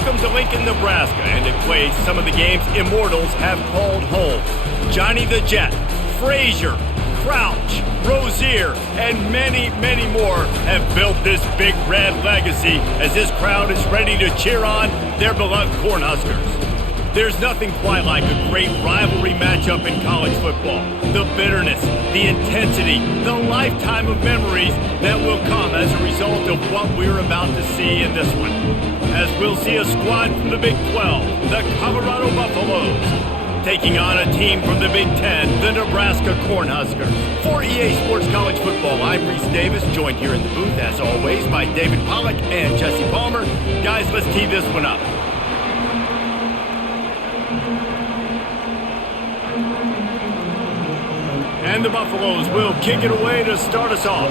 Welcome to Lincoln, Nebraska, and it plays some of the games immortals have called home. Johnny the Jet, Frazier, Crouch, Rozier, and many, many more have built this Big Red legacy as this crowd is ready to cheer on their beloved Cornhuskers. There's nothing quite like a great rivalry matchup in college football. The bitterness, the intensity, the lifetime of memories that will come as a result of what we're about to see in this one. As we'll see a squad from the Big 12, the Colorado Buffaloes, taking on a team from the Big 10, the Nebraska Cornhuskers. For EA Sports College Football, I'm Reese Davis, joined here in the booth, as always, by David Pollack and Jesse Palmer. Guys, let's tee this one up. And the Buffaloes will kick it away to start us off.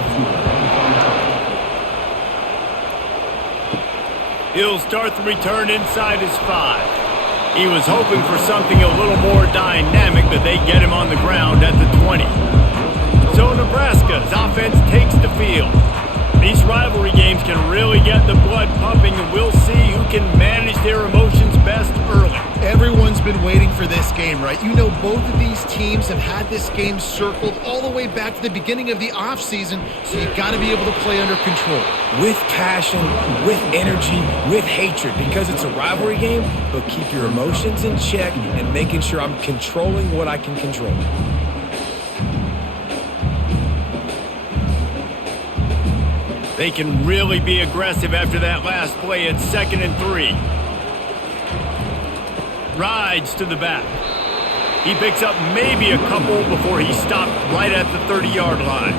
He'll start the return inside his 5. He was hoping for something a little more dynamic, but they get him on the ground at the 20. So Nebraska's offense takes the field. These rivalry games can really get the blood pumping, and we'll see who can manage their emotions best early. Everyone's been waiting for this game, right? You know, both of these teams have had this game circled all the way back to the beginning of the offseason, so you've got to be able to play under control. With passion, with energy, with hatred, because it's a rivalry game, but keep your emotions in check and making sure I'm controlling what I can control. They can really be aggressive after that last play at 2nd and 3. Rides to the back. He picks up maybe a couple before he stopped right at the 30-yard line.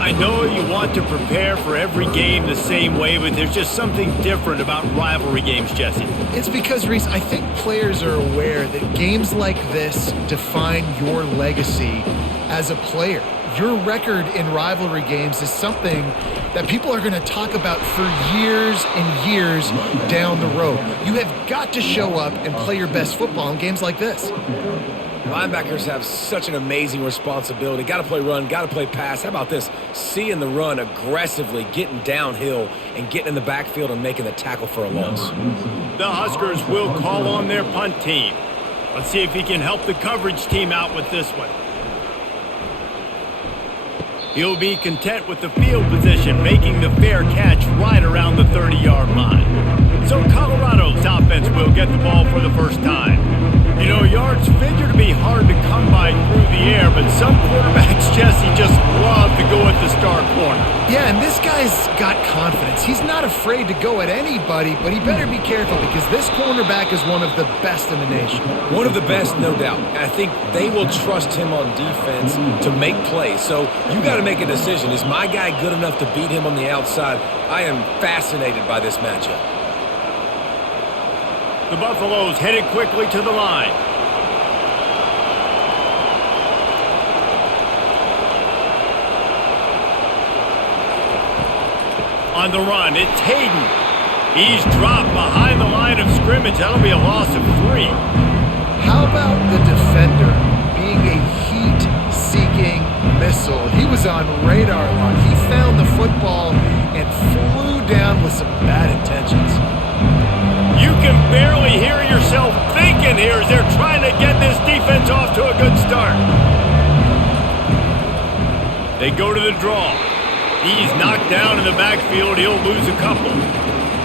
I know you want to prepare for every game the same way, but there's just something different about rivalry games, Jesse. It's because, Reese, I think players are aware that games like this define your legacy as a player. Your record in rivalry games is something that people are going to talk about for years and years down the road. You have got to show up and play your best football in games like this. Linebackers have such an amazing responsibility. Got to play run, got to play pass. How about this? Seeing the run aggressively, getting downhill, and getting in the backfield and making the tackle for a loss. The Huskers will call on their punt team. Let's see if he can help the coverage team out with this one. He'll be content with the field position, making the fair catch right around the 30-yard line. So Colorado's offense will get the ball for the first time. You know, yards figure to be hard to come by through the air, but some quarterbacks, Jesse, just love to go at the star corner. Yeah, and this guy's got confidence. He's not afraid to go at anybody, but he better be careful because this cornerback is one of the best in the nation. One of the best, no doubt. And I think they will trust him on defense to make plays. So you got to make a decision. Is my guy good enough to beat him on the outside? I am fascinated by this matchup. The Buffaloes headed quickly to the line. On the run, it's Hayden. He's dropped behind the line of scrimmage. That'll be a loss of 3. How about the defender being a heat-seeking missile? He was on radar lock. He found the football and flew down with some bad intentions. You can barely hear yourself thinking here as they're trying to get this defense off to a good start. They go to the draw. He's knocked down in the backfield. He'll lose a couple.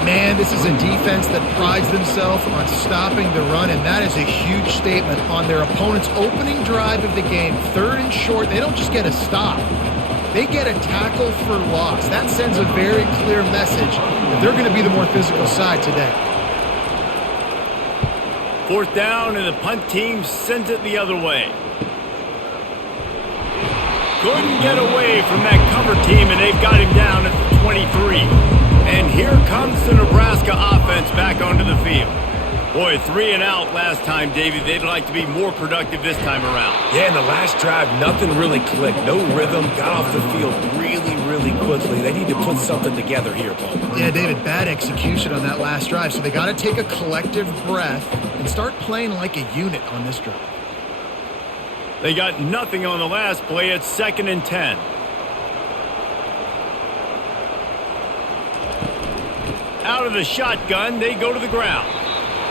Man, this is a defense that prides themselves on stopping the run, and that is a huge statement on their opponent's opening drive of the game. 3rd and short, they don't just get a stop. They get a tackle for loss. That sends a very clear message that they're going to be the more physical side today. 4th down, and the punt team sends it the other way. Couldn't get away from that cover team, and they've got him down at the 23. And here comes the Nebraska offense back onto the field. Boy, 3 and out last time, Davey. They'd like to be more productive this time around. Yeah, in the last drive, nothing really clicked. No rhythm, got off the field really quickly. They need to put something together here, Paul. Yeah, David, bad execution on that last drive, so they got to take a collective breath and start playing like a unit on this drive. They got nothing on the last play. It's 2nd and 10. Out of the shotgun, they go to the ground.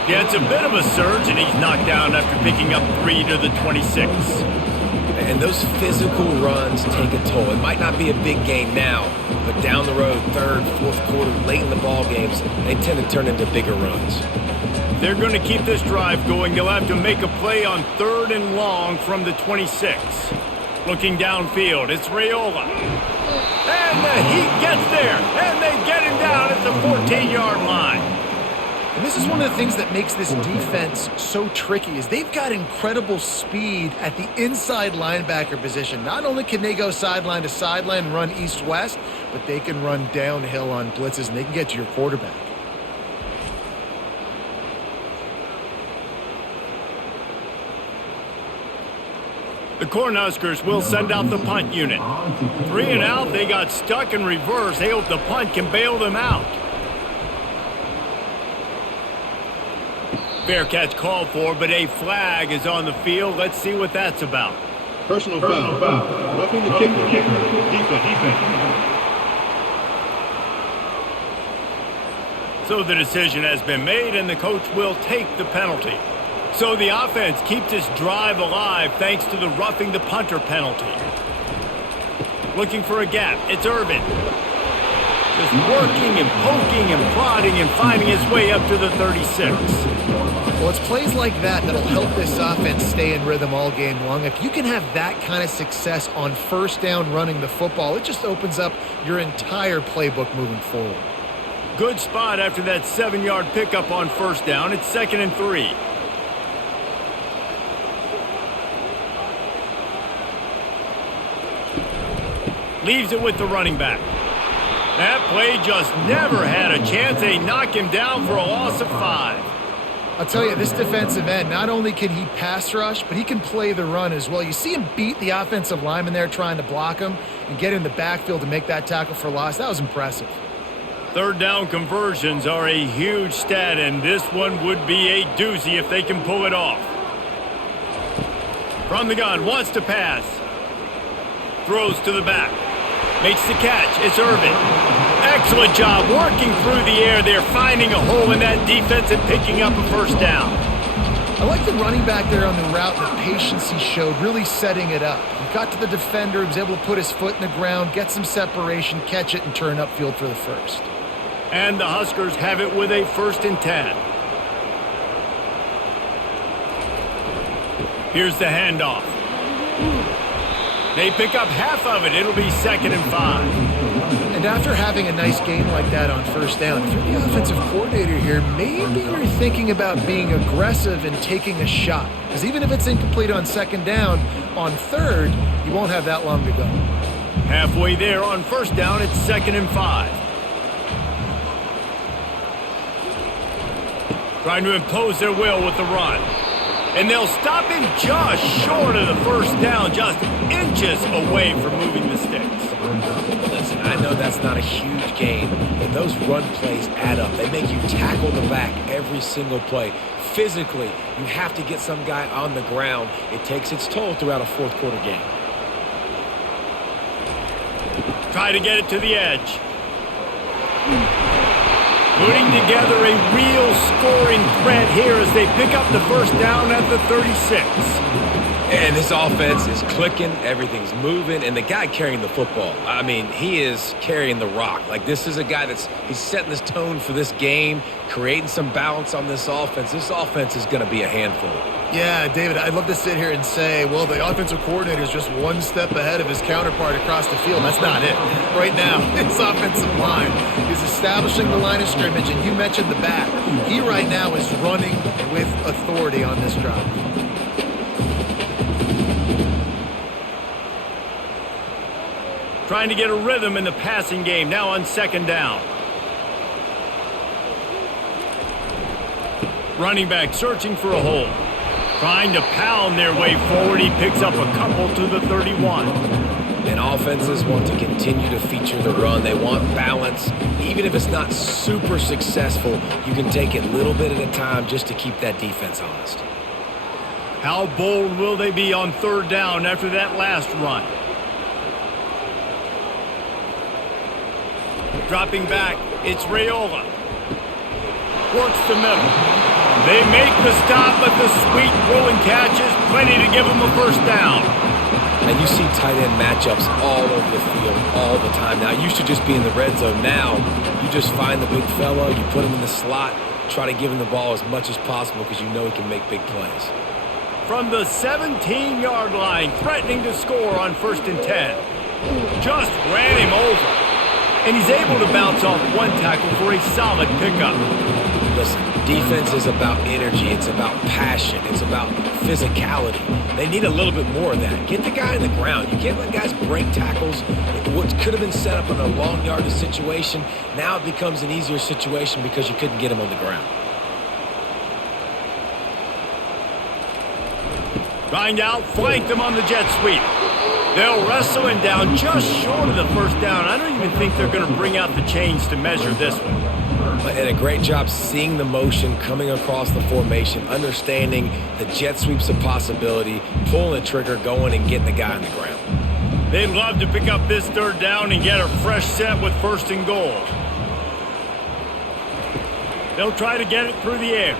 Yeah, it's a bit of a surge, and he's knocked down after picking up 3 to the 26. And those physical runs take a toll. It might not be a big gain now, but down the road, third, fourth quarter, late in the ball games, they tend to turn into bigger runs. They're going to keep this drive going. They'll have to make a play on 3rd and long from the 26. Looking downfield, it's Raiola. And the Heat gets there, and they get him down at the 14-yard line. And this is one of the things that makes this defense so tricky is they've got incredible speed at the inside linebacker position. Not only can they go sideline to sideline and run east-west, but they can run downhill on blitzes, and they can get to your quarterback. The Cornhuskers will send out the punt unit. 3 and out, they got stuck in reverse. They hope the punt can bail them out. Fair catch called for, but a flag is on the field. Let's see what that's about. Personal foul. Roughing the kicker. Defense. So the decision has been made, and the coach will take the penalty. So the offense keeps this drive alive thanks to the roughing the punter penalty. Looking for a gap. It's Irvin. Just working and poking and prodding and finding his way up to the 36. Well, it's plays like that that'll help this offense stay in rhythm all game long. If you can have that kind of success on first down running the football, it just opens up your entire playbook moving forward. Good spot after that 7-yard pickup on first down. It's 2nd and 3. Leaves it with the running back. That play just never had a chance. They knock him down for a loss of 5. I'll tell you, this defensive end, not only can he pass rush, but he can play the run as well. You see him beat the offensive lineman there trying to block him and get in the backfield to make that tackle for loss. That was impressive. 3rd down conversions are a huge stat, and this one would be a doozy if they can pull it off. From the gun, wants to pass. Throws to the back. Makes the catch. It's Irvin. Excellent job working through the air there, finding a hole in that defense and picking up a first down. I like the running back there on the route, the patience he showed, really setting it up. He got to the defender, he was able to put his foot in the ground, get some separation, catch it, and turn upfield for the first. And the Huskers have it with a 1st and 10. Here's the handoff. They pick up half of it. It'll be 2nd and 5. And after having a nice game like that on first down, if you're the offensive coordinator here, maybe you're thinking about being aggressive and taking a shot. Because even if it's incomplete on 2nd down, on 3rd, you won't have that long to go. Halfway there on first down, it's 2nd and 5. Trying to impose their will with the run. And they'll stop him just short of the first down, just inches away from moving the sticks. Listen, I know that's not a huge gain, but those run plays add up. They make you tackle the back every single play. Physically, you have to get some guy on the ground. It takes its toll throughout a fourth quarter game. Try to get it to the edge. Putting together a real scoring threat here as they pick up the first down at the 36. And this offense is clicking, everything's moving, and the guy carrying the football, I mean, he is carrying the rock. Like, this is a guy he's setting this tone for this game, creating some balance on this offense. This offense is going to be a handful. Yeah, David, I'd love to sit here and say, well, the offensive coordinator is just one step ahead of his counterpart across the field. That's not it. Right now, his offensive line is establishing the line of scrimmage, and you mentioned the back. He right now is running with authority on this drive. Trying to get a rhythm in the passing game, now on 2nd down. Running back searching for a hole. Trying to pound their way forward. He picks up a couple to the 31. And offenses want to continue to feature the run. They want balance. Even if it's not super successful, you can take it a little bit at a time just to keep that defense honest. How bold will they be on 3rd down after that last run? Dropping back, it's Raiola. Works the middle. They make the stop, but the sweet throw and catch is plenty to give them a first down. And you see tight end matchups all over the field all the time. Now, it used to just be in the red zone. Now, you just find the big fella, you put him in the slot, try to give him the ball as much as possible because you know he can make big plays. From the 17-yard line, threatening to score on 1st and 10. Just ran him over. And he's able to bounce off one tackle for a solid pickup. Listen, defense is about energy. It's about passion. It's about physicality. They need a little bit more of that. Get the guy on the ground. You can't let guys break tackles. What could have been set up in a long yardage situation, now it becomes an easier situation because you couldn't get him on the ground. Grind out, flank them on the jet sweep. They'll wrestle him down just short of the first down. I don't even think they're going to bring out the chains to measure this one. And a great job seeing the motion coming across the formation, understanding the jet sweep's a possibility, pulling the trigger, going and getting the guy on the ground. They'd love to pick up this 3rd down and get a fresh set with 1st and goal. They'll try to get it through the air.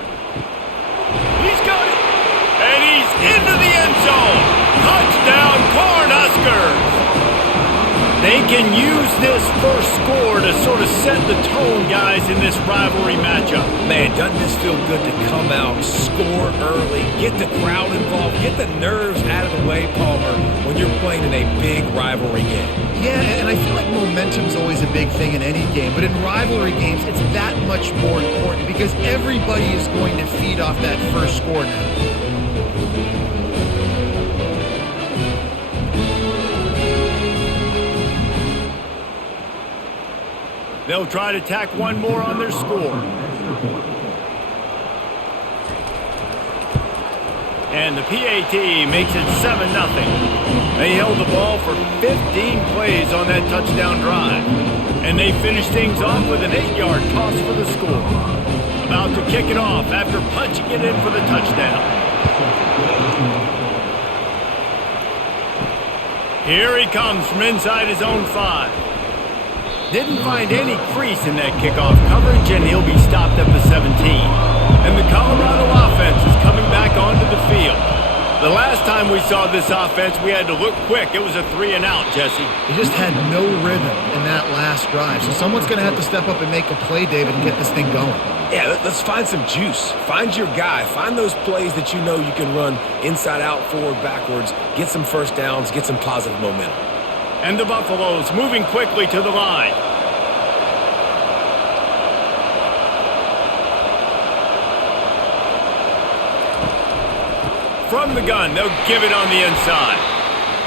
He's got it! And he's into the end zone! Touchdown, Cornhuskers! They can use this first score to sort of set the tone, guys, in this rivalry matchup. Man, doesn't this feel good to come out, score early, get the crowd involved, get the nerves out of the way, Palmer, when you're playing in a big rivalry game? Yeah, and I feel like momentum's always a big thing in any game, but in rivalry games, it's that much more important because everybody is going to feed off that first score now. They'll try to tack one more on their score. And the PAT makes it 7-0. They held the ball for 15 plays on that touchdown drive. And they finish things off with an 8-yard toss for the score. About to kick it off after punching it in for the touchdown. Here he comes from inside his own 5. Didn't find any crease in that kickoff coverage, and he'll be stopped at the 17. And the Colorado offense is coming back onto the field. The last time we saw this offense, we had to look quick. It was a 3-and-out, Jesse. He just had no rhythm in that last drive. So someone's going to have to step up and make a play, David, and get this thing going. Yeah, let's find some juice. Find your guy. Find those plays that you know you can run inside out, forward, backwards. Get some first downs. Get some positive momentum. And the Buffaloes moving quickly to the line. From the gun, they'll give it on the inside.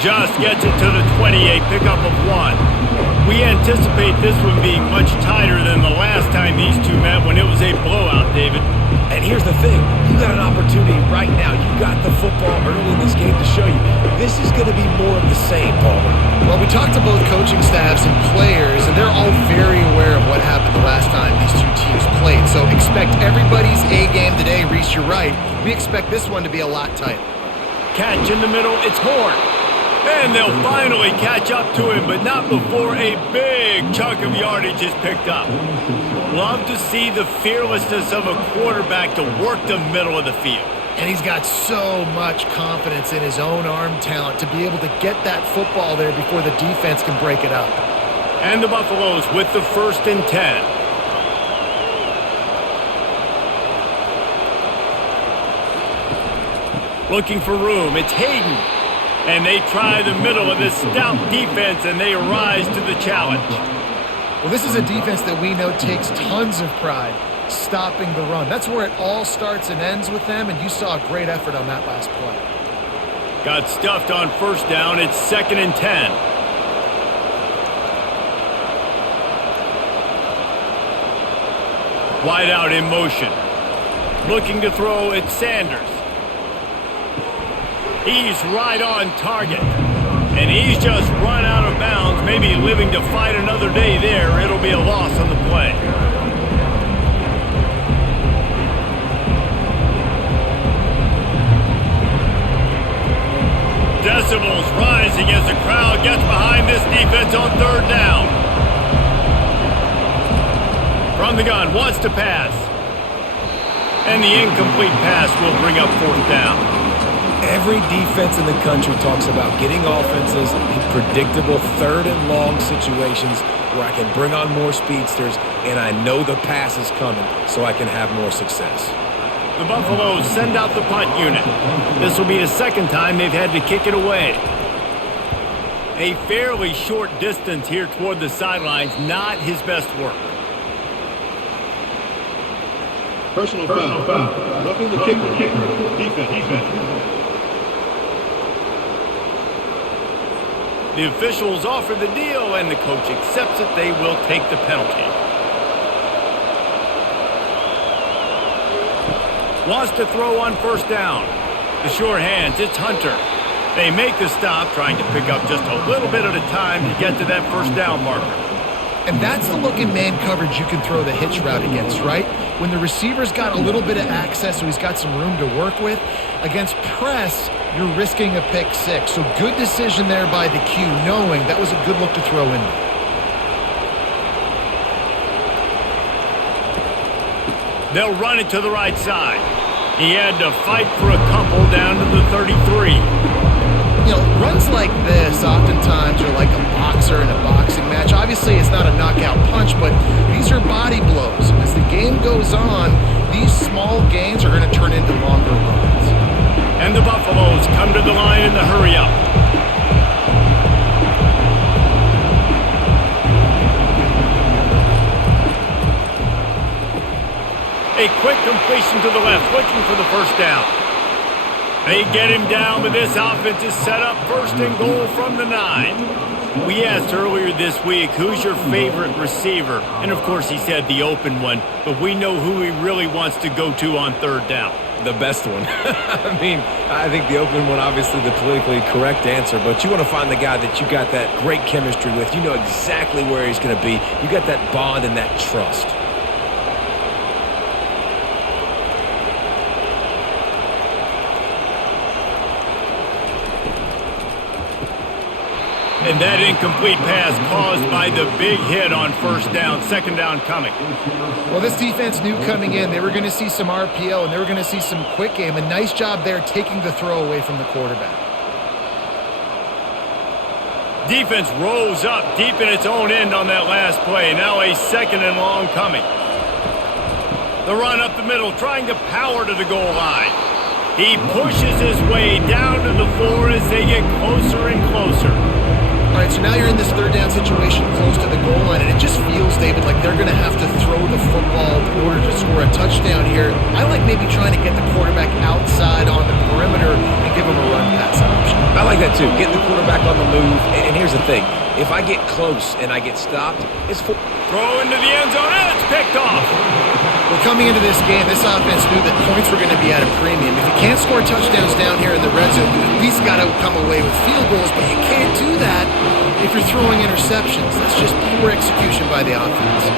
Just gets it to the 28, pickup of 1. We anticipate this one being much tighter than the last time these two met when it was a blowout, David. And here's the thing. You got an opportunity right now. You got the football early in this game to show you. This is going to be more of the same, Palmer. Well, we talked to both coaching staffs and players, and they're all very aware of what happened the last time these two teams played. So expect everybody's A game today. Reese, you're right. We expect this one to be a lot tighter. Catch in the middle. It's Horn. And they'll finally catch up to him, but not before a big chunk of yardage is picked up. Love to see the fearlessness of a quarterback to work the middle of the field. And he's got so much confidence in his own arm talent to be able to get that football there before the defense can break it up. And the Buffaloes with the 1st and 10. Looking for room. It's Hayden. And they try the middle of this stout defense, and they rise to the challenge. Well, this is a defense that we know takes tons of pride stopping the run. That's where it all starts and ends with them, and you saw a great effort on that last play. Got stuffed on 1st down. It's 2nd and 10. Wide out in motion. Looking to throw, it's Sanders. He's right on target. And he's just run out of bounds, maybe living to fight another day there. It'll be a loss on the play. Decibels rising as the crowd gets behind this defense on 3rd down. From the gun, wants to pass. And the incomplete pass will bring up fourth down. Every defense in the country talks about getting offenses in predictable third and long situations where I can bring on more speedsters and I know the pass is coming so I can have more success. The Buffaloes send out the punt unit. This will be the second time they've had to kick it away. A fairly short distance here toward the sidelines, not his best work. Personal foul. Roughing the kicker. Defense. The officials offer the deal, and the coach accepts it. They will take the penalty. Wants to throw on first down. The sure hands, it's Hunter. They make the stop, trying to pick up just a little bit at a time to get to that first down marker. And that's the look in man coverage you can throw the hitch route against, right? When the receiver's got a little bit of access, so he's got some room to work with. Against press, you're risking a pick six. So good decision there by the Q, knowing that was a good look to throw in there. They'll run it to the right side. He had to fight for a couple down to the 33. You know, runs like this oftentimes are like a boxer in a boxing match. Obviously, it's not a knockout punch, but these are body blows. As the game goes on, these small gains are going to turn into longer runs. And the Buffaloes come to the line in the hurry-up. A quick completion to the left, looking for the first down. They get him down, but this offense is set up first and goal from the 9. We asked earlier this week, who's your favorite receiver? And, of course, he said the open one, but we know who he really wants to go to on third down. The best one. I mean, I think the open one, obviously the politically correct answer, but you want to find the guy that you got that great chemistry with. You know exactly where he's going to be. You got that bond and that trust. And that incomplete pass caused by the big hit on first down, second down coming. Well, this defense knew coming in they were going to see some RPO and they were going to see some quick game. A nice job there taking the throw away from the quarterback. Defense rose up deep in its own end on that last play. Now a second and long coming. The run up the middle, trying to power to the goal line. He pushes his way down to the floor as they get closer and closer. All right, so now you're in this third down situation close to the goal line, and it just feels, David, like they're going to have to throw the football in order to score a touchdown here. I like maybe trying to get the quarterback outside on the perimeter and give him a run pass option. I like that too, getting the quarterback on the move. And here's the thing, if I get close and I get stopped, it's for... Throw into the end zone, and it's picked off. Well, coming into this game, this offense knew that points were going to be at a premium. If you can't score touchdowns down here in the red zone, you at least got to come away with field goals, but you can't do that if you're throwing interceptions. That's just poor execution by the offense.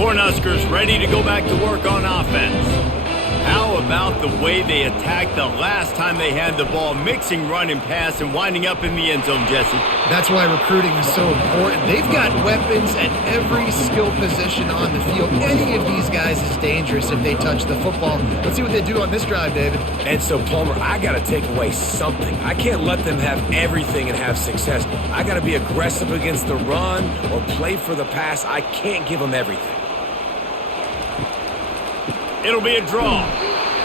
Cornhuskers ready to go back to work on offense. How about the way they attacked the last time they had the ball, mixing run and pass and winding up in the end zone, Jesse? That's why recruiting is so important. They've got weapons at every skill position on the field. Any of these guys is dangerous if they touch the football. Let's see what they do on this drive, David. And so, Palmer, I got to take away something. I can't let them have everything and have success. I got to be aggressive against the run or play for the pass. I can't give them everything. It'll be a draw.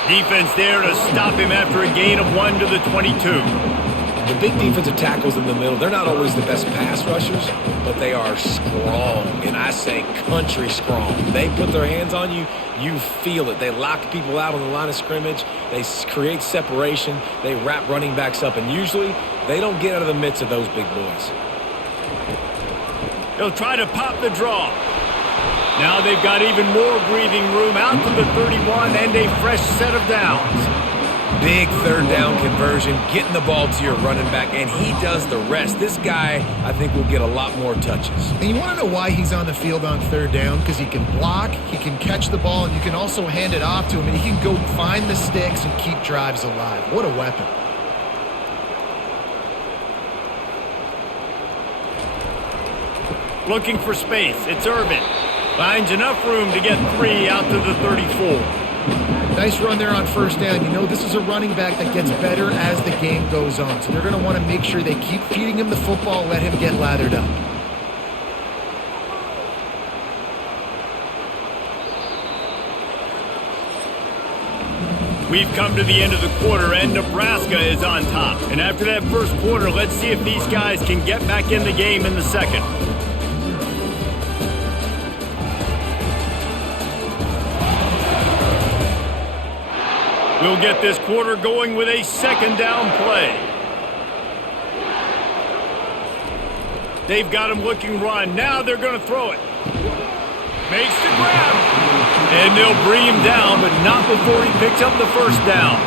Defense there to stop him after a gain of 1 to the 22. The big defensive tackles in the middle, they're not always the best pass rushers, but they are strong, and I say country strong. They put their hands on you, you feel it. They lock people out on the line of scrimmage. They create separation. They wrap running backs up, and usually they don't get out of the midst of those big boys. They'll try to pop the draw. Now they've got even more breathing room out to the 31 and a fresh set of downs. Big third down conversion, getting the ball to your running back, and he does the rest. This guy, I think, will get a lot more touches. And you want to know why he's on the field on third down? Because he can block, he can catch the ball, and you can also hand it off to him, and he can go find the sticks and keep drives alive. What a weapon. Looking for space. It's Irvin. Finds enough room to get 3 out to the 34. Nice run there on first down. You know, this is a running back that gets better as the game goes on. So they're going to want to make sure they keep feeding him the football, let him get lathered up. We've come to the end of the quarter, and Nebraska is on top. And after that first quarter, let's see if these guys can get back in the game in the second. We'll get this quarter going with a second down play. They've got him looking run. Now they're going to throw it. Makes the grab. And they'll bring him down, but not before he picks up the first down.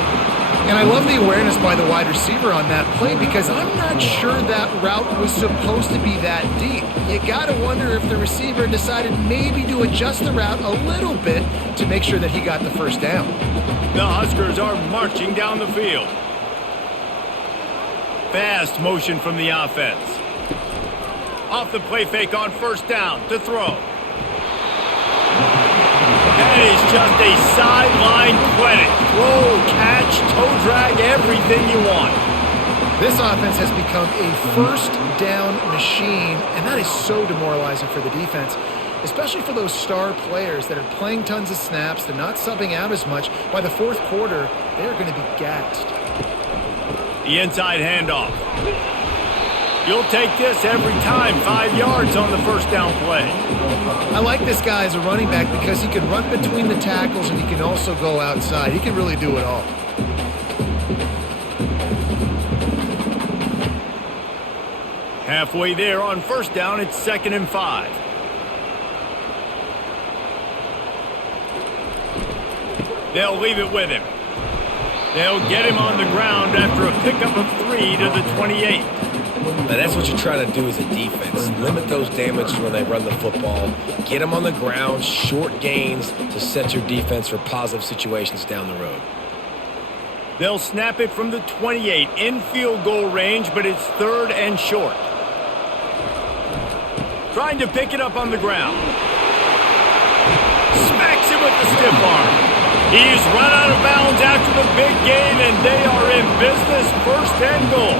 And I love the awareness by the wide receiver on that play because I'm not sure that route was supposed to be that deep. You got to wonder if the receiver decided maybe to adjust the route a little bit to make sure that he got the first down. The Huskers are marching down the field. Fast motion from the offense. Off the play fake on first down to throw. That is just a sideline clinic. Throw, catch, toe drag, everything you want. This offense has become a first down machine, and that is so demoralizing for the defense, especially for those star players that are playing tons of snaps. They're not subbing out as much. By the fourth quarter, they're going to be gassed. The inside handoff. You'll take this every time. 5 yards on the first down play. I like this guy as a running back because he can run between the tackles and he can also go outside. He can really do it all. Halfway there on first down, it's 2nd and 5. They'll leave it with him. They'll get him on the ground after a pickup of 3 to the 28. Now that's what you try to do as a defense. Limit those damages when they run the football. Get them on the ground, short gains to set your defense for positive situations down the road. They'll snap it from the 28 in field goal range, but it's 3rd and short. Trying to pick it up on the ground. Smacks him with the stiff arm. He's run out of bounds after the big gain, and they are in business. 1st and goal.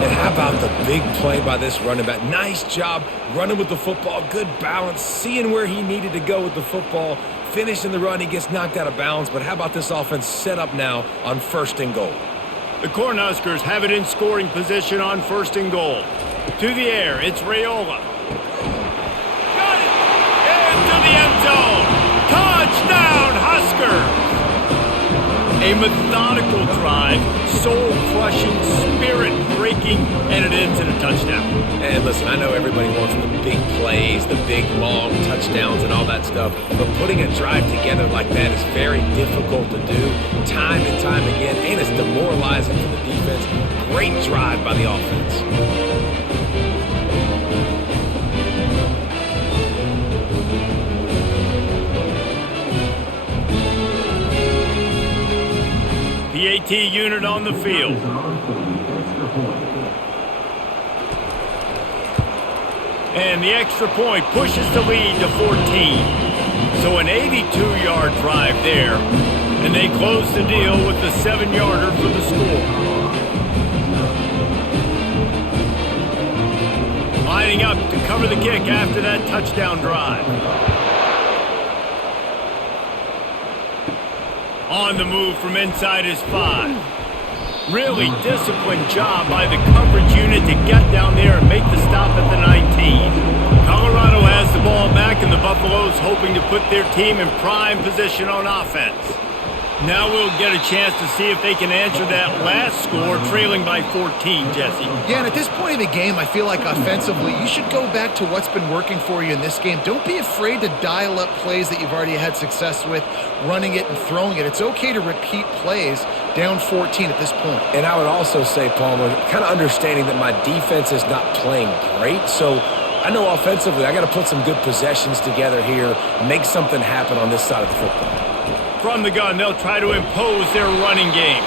And how about the big play by this running back? Nice job running with the football, good balance, seeing where he needed to go with the football, finishing the run. He gets knocked out of bounds, but how about this offense set up now on 1st and goal? The Cornhuskers have it in scoring position on 1st and goal. To the air, it's Raiola. Got it! Into the end zone! Touchdown, Huskers! A methodical drive, soul-crushing, spirit-breaking, and it ends in a touchdown. And listen, I know everybody wants the big plays, the big, long touchdowns and all that stuff, but putting a drive together like that is very difficult to do time and time again, and it's demoralizing for the defense. Great drive by the offense. PAT unit on the field. And the extra point pushes the lead to 14. So an 82-yard drive there. And they close the deal with the 7-yarder for the score. Lining up to cover the kick after that touchdown drive. On the move from inside his 5. Really disciplined job by the coverage unit to get down there and make the stop at the 19. Colorado has the ball back, and the Buffaloes hoping to put their team in prime position on offense. Now we'll get a chance to see if they can answer that last score, trailing by 14, Jesse. Yeah, and at this point in the game, I feel like offensively, you should go back to what's been working for you in this game. Don't be afraid to dial up plays that you've already had success with, running it and throwing it. It's okay to repeat plays down 14 at this point. And I would also say, Palmer, kind of understanding that my defense is not playing great, so I know offensively I got to put some good possessions together here, make something happen on this side of the football. From the gun, they'll try to impose their running game.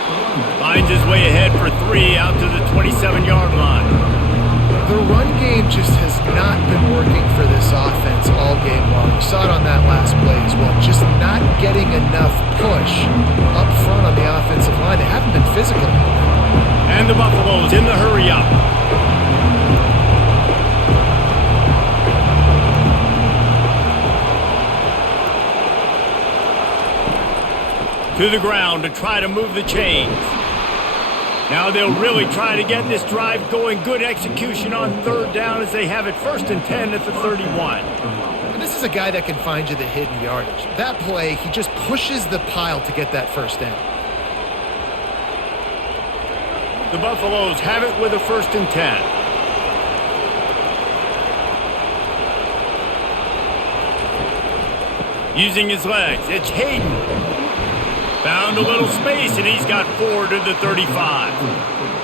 Finds his way ahead for 3 out to the 27-yard line. The run game just has not been working for this offense all game long. We saw it on that last play as well. Just not getting enough push up front on the offensive line. They haven't been physical. And the Buffaloes in the hurry up. To the ground to try to move the chains. Now they'll really try to get this drive going. Good execution on third down as they have it 1st and 10 at the 31. And this is a guy that can find you the hidden yardage. That play, he just pushes the pile to get that first down. The Buffaloes have it with a 1st and 10. Using his legs, it's Hayden. Found a little space, and he's got 4 to the 35.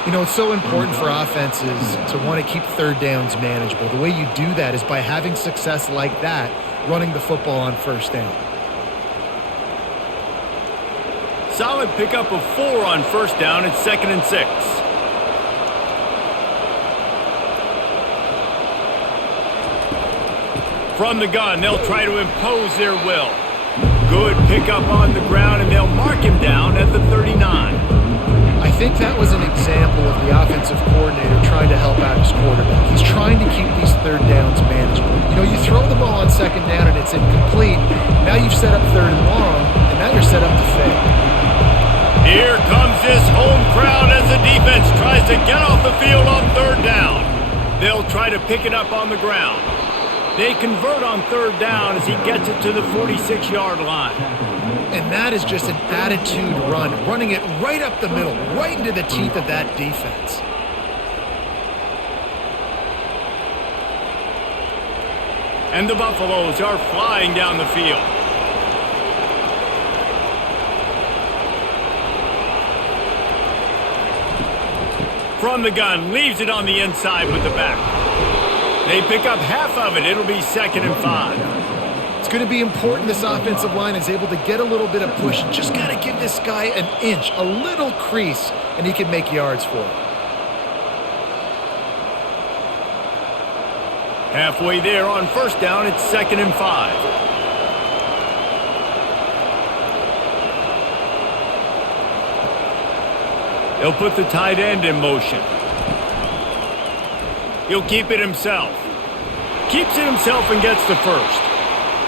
You know, it's so important for offenses to want to keep third downs manageable. The way you do that is by having success like that, running the football on 1st down. Solid pickup of 4 on 1st down. It's 2nd and 6. From the gun, they'll try to impose their will. Good pickup on the ground, and they'll mark him down at the 39. I think that was an example of the offensive coordinator trying to help out his quarterback. He's trying to keep these third downs manageable. You know, you throw the ball on 2nd down and it's incomplete. Now you've set up 3rd and long, and now you're set up to fail. Here comes this home crowd as the defense tries to get off the field on 3rd down. They'll try to pick it up on the ground. They convert on 3rd down as he gets it to the 46-yard line. And that is just an attitude run, running it right up the middle, right into the teeth of that defense. And the Buffaloes are flying down the field. From the gun, leaves it on the inside with the back. They pick up half of it. It'll be 2nd and 5. It's going to be important this offensive line is able to get a little bit of push. Just got to give this guy an inch, a little crease, and he can make yards for it. Halfway there on 1st down, it's 2nd and 5. They'll put the tight end in motion. He'll keep it himself. Keeps it himself and gets the 1st.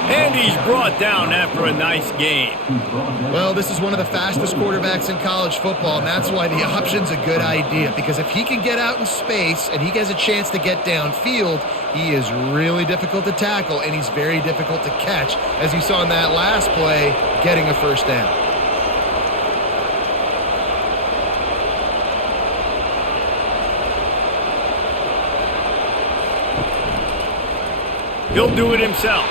And he's brought down after a nice gain. Well, this is one of the fastest quarterbacks in college football, and that's why the option's a good idea. Because if he can get out in space and he gets a chance to get downfield, he is really difficult to tackle, and he's very difficult to catch. As you saw in that last play, getting a 1st down. He'll do it himself.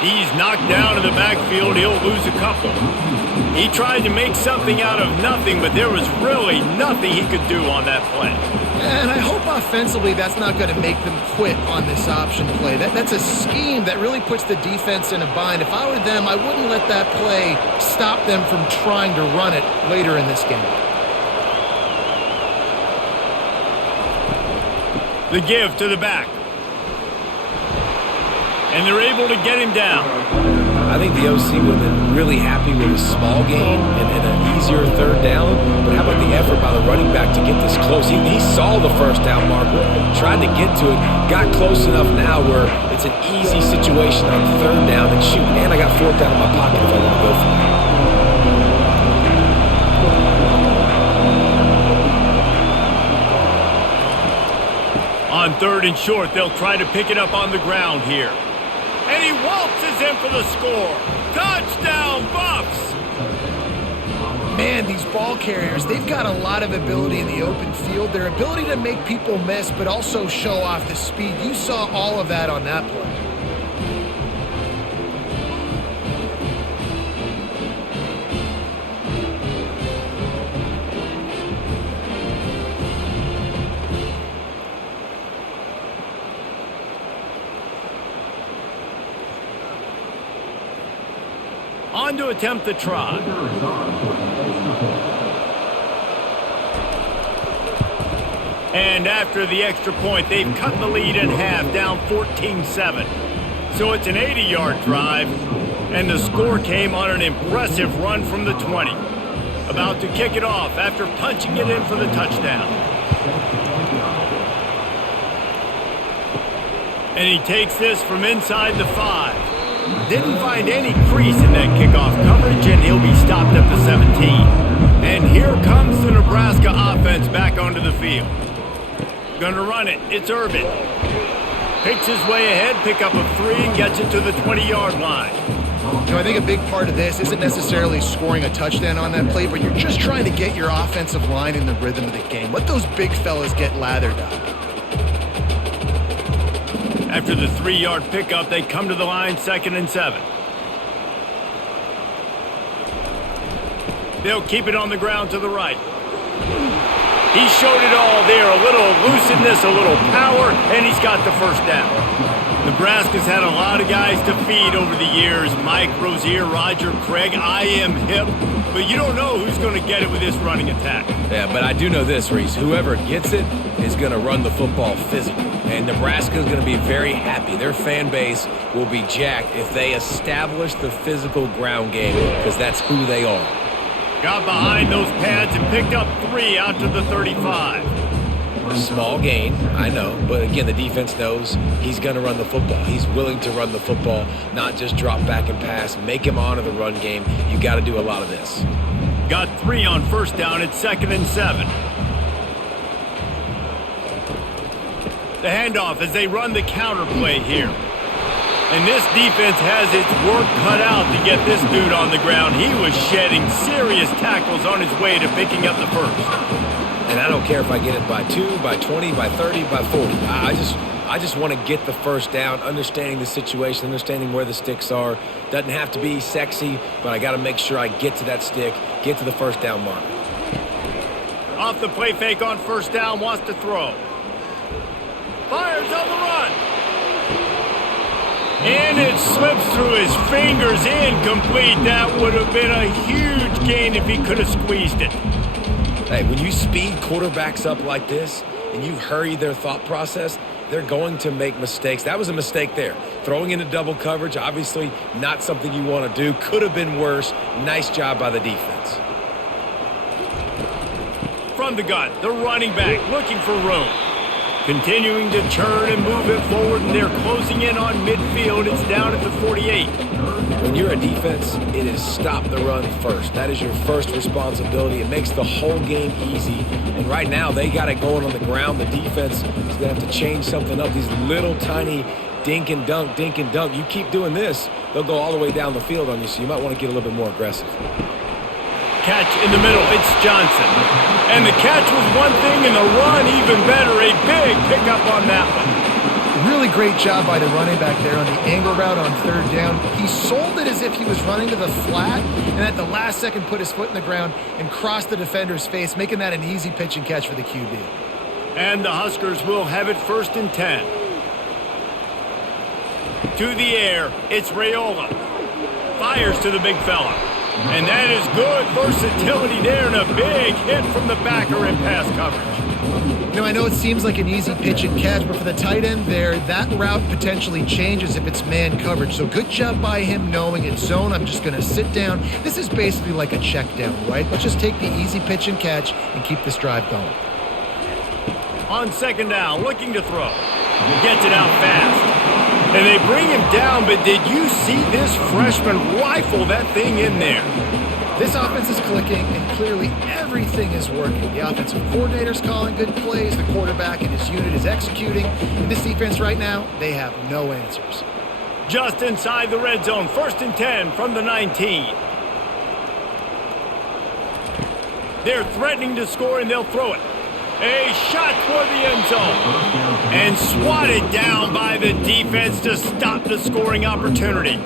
He's knocked down in the backfield. He'll lose a couple. He tried to make something out of nothing, but there was really nothing he could do on that play. And I hope offensively that's not going to make them quit on this option play. That's a scheme that really puts the defense in a bind. If I were them, I wouldn't let that play stop them from trying to run it later in this game. The give to the back. And they're able to get him down. I think the OC would have been really happy with a small gain and an easier 3rd down. But how about the effort by the running back to get this close? He saw the 1st down marker, tried to get to it, got close enough now where it's an easy situation on 3rd down and shoot. And I got 4th down in my pocket if I want to go for it. On 3rd and short, they'll try to pick it up on the ground here. And he waltzes in for the score. Touchdown, Buffs! man, these ball carriers, they've got a lot of ability in the open field. Their ability to make people miss, but also show off the speed. You saw all of that on that play. On to attempt the try. And after the extra point, they've cut the lead in half, down 14-7. So it's an 80-yard drive, and the score came on an impressive run from the 20. About to kick it off after punching it in for the touchdown. And he takes this from inside the 5. Didn't find any crease in that kickoff coverage, and he'll be stopped at the 17. And here comes the Nebraska offense back onto the field. Gonna run it. It's Urban. Picks his way ahead, pick up a 3, and gets it to the 20-yard line. You know, I think a big part of this isn't necessarily scoring a touchdown on that play, but you're just trying to get your offensive line in the rhythm of the game. Let those big fellas get lathered up. After the 3-yard pickup, they come to the line, 2nd and 7. They'll keep it on the ground to the right. He showed it all there, a little elusiveness, a little power, and he's got the first down. Nebraska's had a lot of guys to feed over the years. Mike, Rozier, Roger, Craig, I am hip. But you don't know who's going to get it with this running attack. Yeah, but I do know this, Reese. Whoever gets it is going to run the football physical. And Nebraska is going to be very happy. Their fan base will be jacked if they establish the physical ground game, because that's who they are. Got behind those pads and picked up 3 out to the 35. Small gain, I know, but again, the defense knows he's going to run the football. He's willing to run the football, not just drop back and pass, make him honor the run game. You got to do a lot of this. Got 3 on first down at 2nd and 7. The handoff as they run the counter play here. And this defense has its work cut out to get this dude on the ground. He was shedding serious tackles on his way to picking up the first. And I don't care if I get it by 2, by 20, by 30, by 40. I just want to get the first down, understanding the situation, understanding where the sticks are. Doesn't have to be sexy, but I got to make sure I get to that stick, get to the first down mark. Off the play fake on first down, wants to throw. Fires on the run. And it slips through his fingers, incomplete. That would have been a huge gain if he could have squeezed it. Hey, when you speed quarterbacks up like this and you hurry their thought process, they're going to make mistakes. That was a mistake there. Throwing into double coverage, obviously not something you want to do. Could have been worse. Nice job by the defense. From the gun, the running back looking for room. Continuing to turn and move it forward, and they're closing in on midfield. It's down at the 48. When you're a defense, it is stop the run first. That is your first responsibility. It makes the whole game easy. And right now, they got it going on the ground. The defense is going to have to change something up. These little tiny dink and dunk, dink and dunk. You keep doing this, they'll go all the way down the field on you, so you might want to get a little bit more aggressive. Catch in the middle, it's Johnson. And the catch was one thing, and the run even better. A big pickup on that one. Really great job by the running back there on the angle route on third down. He sold it as if he was running to the flat, and at the last second put his foot in the ground and crossed the defender's face, making that an easy pitch and catch for the QB. And the Huskers will have it 1st and 10. To the air, it's Raiola. Fires to the big fella. And that is good versatility there, and a big hit from the backer in pass coverage. You know, I know it seems like an easy pitch and catch, but for the tight end there, that route potentially changes if it's man coverage. So good job by him knowing it's zone. I'm just going to sit down. This is basically like a check down, right? Let's just take the easy pitch and catch and keep this drive going. On 2nd down, looking to throw. Gets it out fast. And they bring him down, but did you see this freshman rifle that thing in there? This offense is clicking, and clearly everything is working. The offensive coordinator's calling good plays, the quarterback and his unit is executing. And this defense right now, they have no answers. Just inside the red zone, 1st and 10 from the 19. They're threatening to score, and they'll throw it. A shot toward the end zone. And swatted down by the defense to stop the scoring opportunity.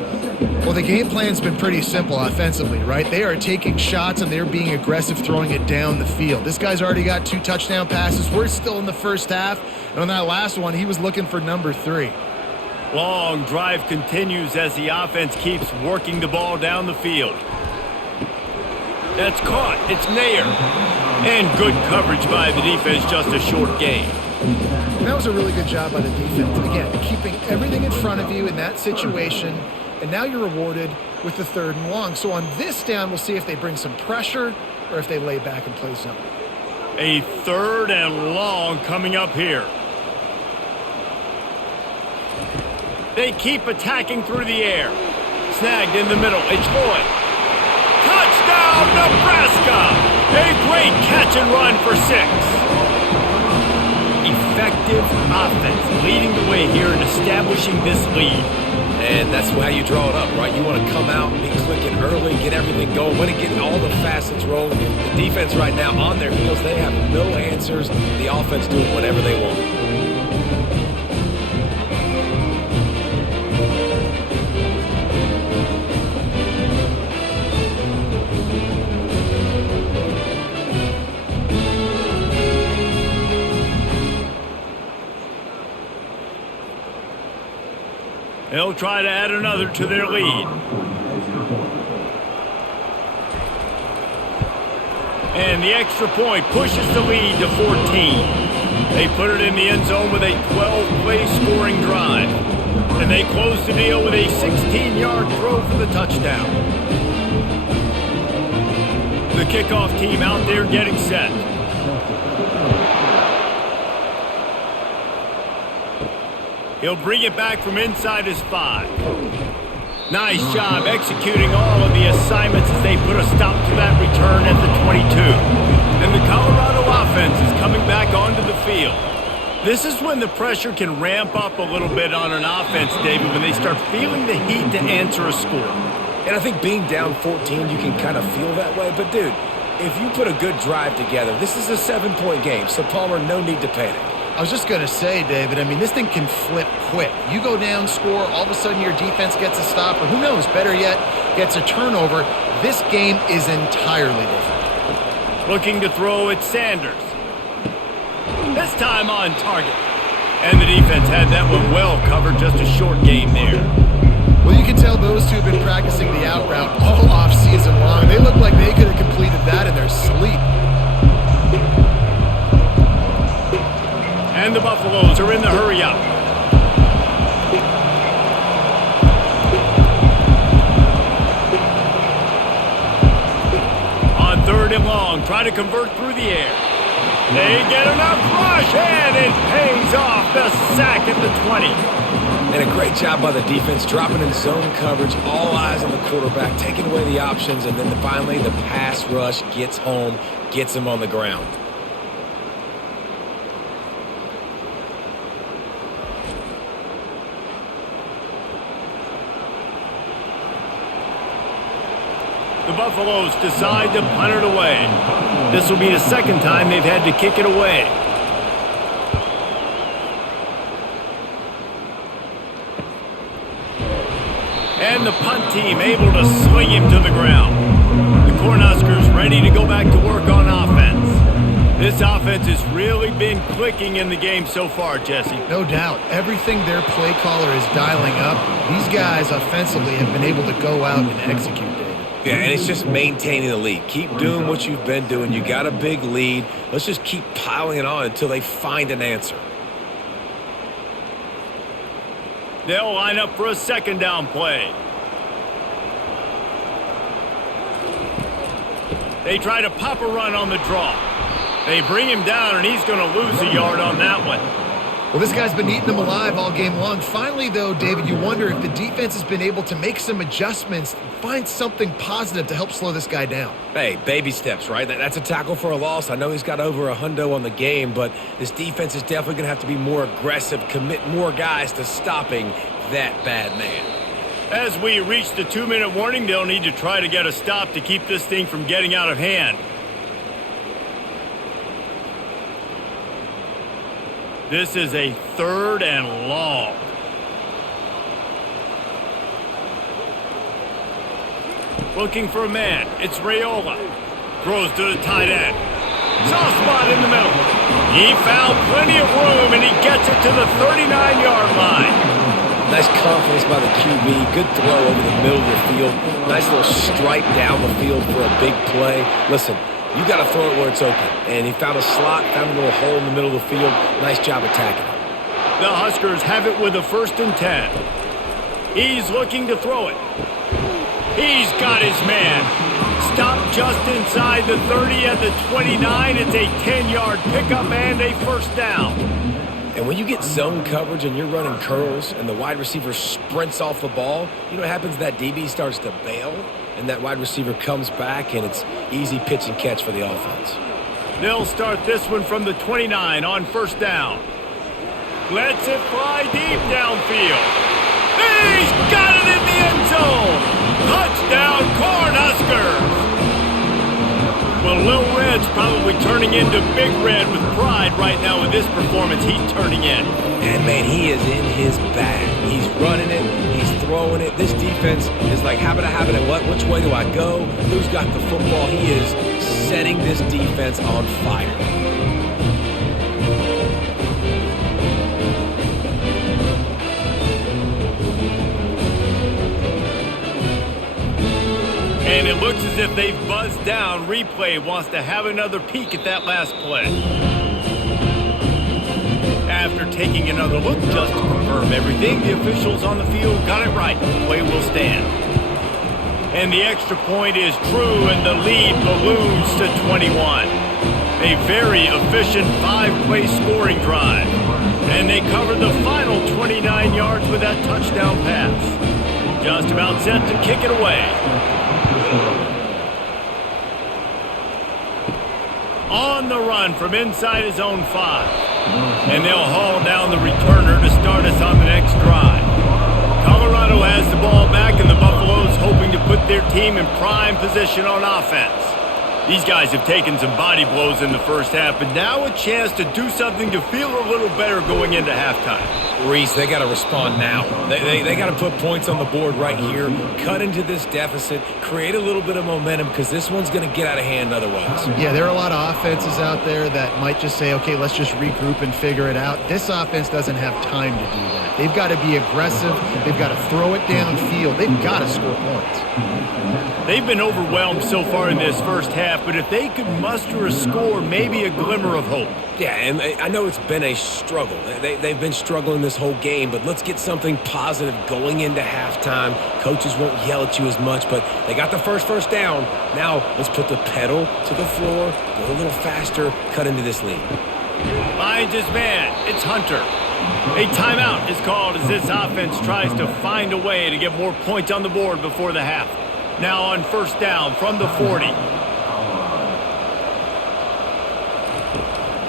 Well, the game plan's been pretty simple offensively, right? They are taking shots, and they're being aggressive throwing it down the field. This guy's already got 2 touchdown passes. We're still in the first half. And on that last one, he was looking for number 3. Long drive continues as the offense keeps working the ball down the field. That's caught. It's Nair. And good coverage by the defense, just a short gain. And that was a really good job by the defense. Again, keeping everything in front of you in that situation, and now you're rewarded with the 3rd and long. So on this down, we'll see if they bring some pressure or if they lay back and play zone. A 3rd and long coming up here. They keep attacking through the air. Snagged in the middle. It's Lloyd. Touchdown, Nebraska! A great catch and run for 6. Effective offense leading the way here and establishing this lead. And that's how you draw it up, right? You want to come out and be clicking early, get everything going, want to get all the facets rolling. The defense right now on their heels, they have no answers. The offense doing whatever they want. They'll try to add another to their lead. And the extra point pushes the lead to 14. They put it in the end zone with a 12-play scoring drive. And they close the deal with a 16-yard throw for the touchdown. The kickoff team out there getting set. He'll bring it back from inside his 5. Nice job executing all of the assignments as they put a stop to that return at the 22. And the Colorado offense is coming back onto the field. This is when the pressure can ramp up a little bit on an offense, David, when they start feeling the heat to answer a score. And I think being down 14, you can kind of feel that way. But, dude, if you put a good drive together, this is a 7-point game, so Palmer, no need to panic. I was just going to say, David, I mean, this thing can flip quick. You go down, score, all of a sudden your defense gets a stop, or who knows, better yet, gets a turnover. This game is entirely different. Looking to throw at Sanders. This time on target. And the defense had that one well covered, just a short game there. Well, you can tell those two have been practicing the out route all off season long. They look like they could have completed that in their sleep. And the Buffaloes are in the hurry-up. On 3rd and long, try to convert through the air. They get enough rush, and it pays off the sack at the 20. And a great job by the defense, dropping in zone coverage, all eyes on the quarterback, taking away the options, and then finally the pass rush gets home, gets him on the ground. The Buffaloes decide to punt it away. This will be the 2nd time they've had to kick it away. And the punt team able to sling him to the ground. The Cornhuskers ready to go back to work on offense. This offense has really been clicking in the game so far, Jesse. No doubt. Everything their play caller is dialing up, these guys offensively have been able to go out and execute. Yeah, and it's just maintaining the lead. Keep doing what you've been doing. You got a big lead. Let's just keep piling it on until they find an answer. They'll line up for a 2nd down play. They try to pop a run on the draw. They bring him down, and he's going to lose a yard on that one. Well, this guy's been eating them alive all game long. Finally, though, David, you wonder if the defense has been able to make some adjustments, find something positive to help slow this guy down. Hey, baby steps, right? That's a tackle for a loss. I know he's got over a hundo on the game, but this defense is definitely going to have to be more aggressive, commit more guys to stopping that bad man. As we reach the 2-minute warning, they'll need to try to get a stop to keep this thing from getting out of hand. This is a 3rd and long. Looking for a man. It's Raiola. Throws to the tight end. Soft spot in the middle. He found plenty of room, and he gets it to the 39-yard line. Nice confidence by the QB. Good throw over the middle of the field. Nice little stripe down the field for a big play. Listen, you got to throw it where it's open. And he found a slot, found a little hole in the middle of the field. Nice job attacking it. The Huskers have it with a 1st and 10. He's looking to throw it. He's got his man. Stopped just inside the 30 at the 29. It's a 10-yard pickup and a 1st down. And when you get zone coverage and you're running curls and the wide receiver sprints off the ball, you know what happens? That DB starts to bail, and that wide receiver comes back, and it's easy pitch and catch for the offense. They'll start this one from the 29 on 1st down. Lets it fly deep downfield. He's got it in the end zone. Touchdown, Cornhuskers! Well, Lil Red's probably turning into Big Red with pride right now with this performance he's turning in. And, man, he is in his bag. He's running it. He's throwing it. This defense is like, habit, what? Which way do I go? Who's got the football? He is setting this defense on fire. And it looks as if they've buzzed down. Replay wants to have another peek at that last play. After taking another look just to confirm everything, the officials on the field got it right. The play will stand. And the extra point is true, and the lead balloons to 21. A very efficient 5-play scoring drive. And they covered the final 29 yards with that touchdown pass. Just about set to kick it away. On the run from inside his own 5. And they'll haul down the returner to start us on the next drive. Colorado has the ball back, and the Buffaloes hoping to put their team in prime position on offense. These guys have taken some body blows in the first half, but now a chance to do something to feel a little better going into halftime. Reese, they got to respond now. They got to put points on the board right here, cut into this deficit, create a little bit of momentum, because this one's going to get out of hand otherwise. Yeah, there are a lot of offenses out there that might just say, okay, let's just regroup and figure it out. This offense doesn't have time to do that. They've got to be aggressive. They've got to throw it downfield. They've got to score points. They've been overwhelmed so far in this first half, but if they could muster a score, maybe a glimmer of hope. Yeah, and I know it's been a struggle. They've been struggling this whole game, but let's get something positive going into halftime. Coaches won't yell at you as much, but they got the first down. Now let's put the pedal to the floor, go a little faster, cut into this lead. Finds his man. It's Hunter. A timeout is called as this offense tries to find a way to get more points on the board before the half. Now on 1st down from the 40.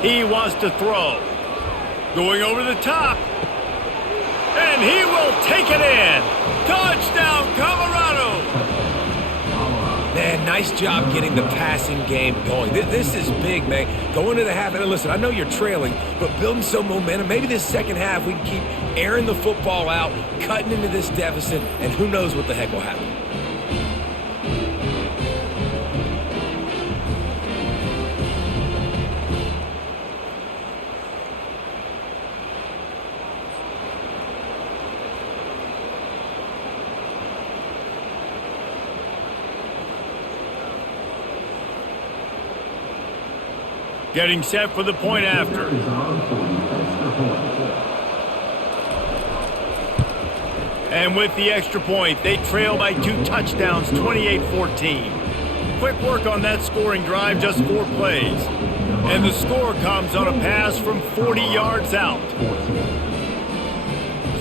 He wants to throw. Going over the top. And he will take it in. Touchdown, Colorado! Man, nice job getting the passing game going. This is big, man. Going to the half, and listen, I know you're trailing, but building some momentum. Maybe this second half we can keep airing the football out, cutting into this deficit, and who knows what the heck will happen. Getting set for the point after. And with the extra point, they trail by 2 touchdowns, 28-14. Quick work on that scoring drive, just 4 plays. And the score comes on a pass from 40 yards out.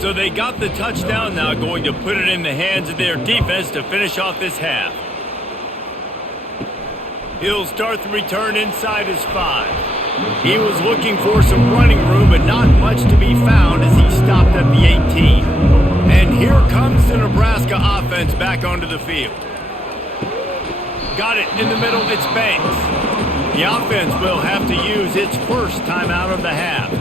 So they got the touchdown, now going to put it in the hands of their defense to finish off this half. He'll start the return inside his 5. He was looking for some running room, but not much to be found as he stopped at the 18. And here comes the Nebraska offense back onto the field. Got it in the middle, it's Banks. The offense will have to use its first timeout of the half.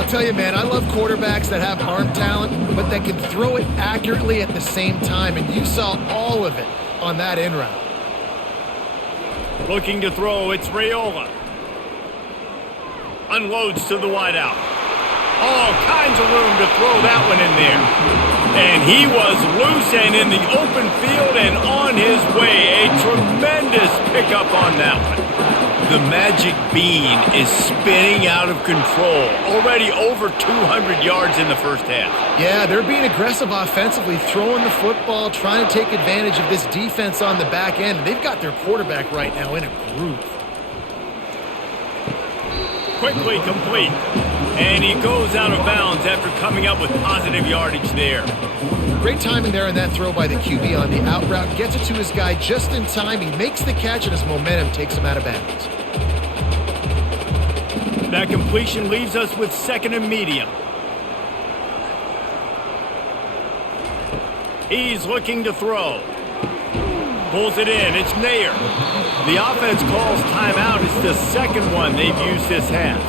I'll tell you, man, I love quarterbacks that have arm talent, but that can throw it accurately at the same time, and you saw all of it on that in route. Looking to throw, it's Raiola. Unloads to the wideout. All kinds of room to throw that one in there. And he was loose and in the open field and on his way. A tremendous pickup on that one. The magic bean is spinning out of control. Already over 200 yards in the first half. Yeah, they're being aggressive offensively, throwing the football, trying to take advantage of this defense on the back end. They've got their quarterback right now in a groove. Quickly complete. And he goes out of bounds after coming up with positive yardage there. Great timing there on that throw by the QB on the out route. Gets it to his guy just in time. He makes the catch, and his momentum takes him out of bounds. That completion leaves us with 2nd and medium. He's looking to throw. Pulls it in. It's Nair. The offense calls timeout. It's the second one they've used this half.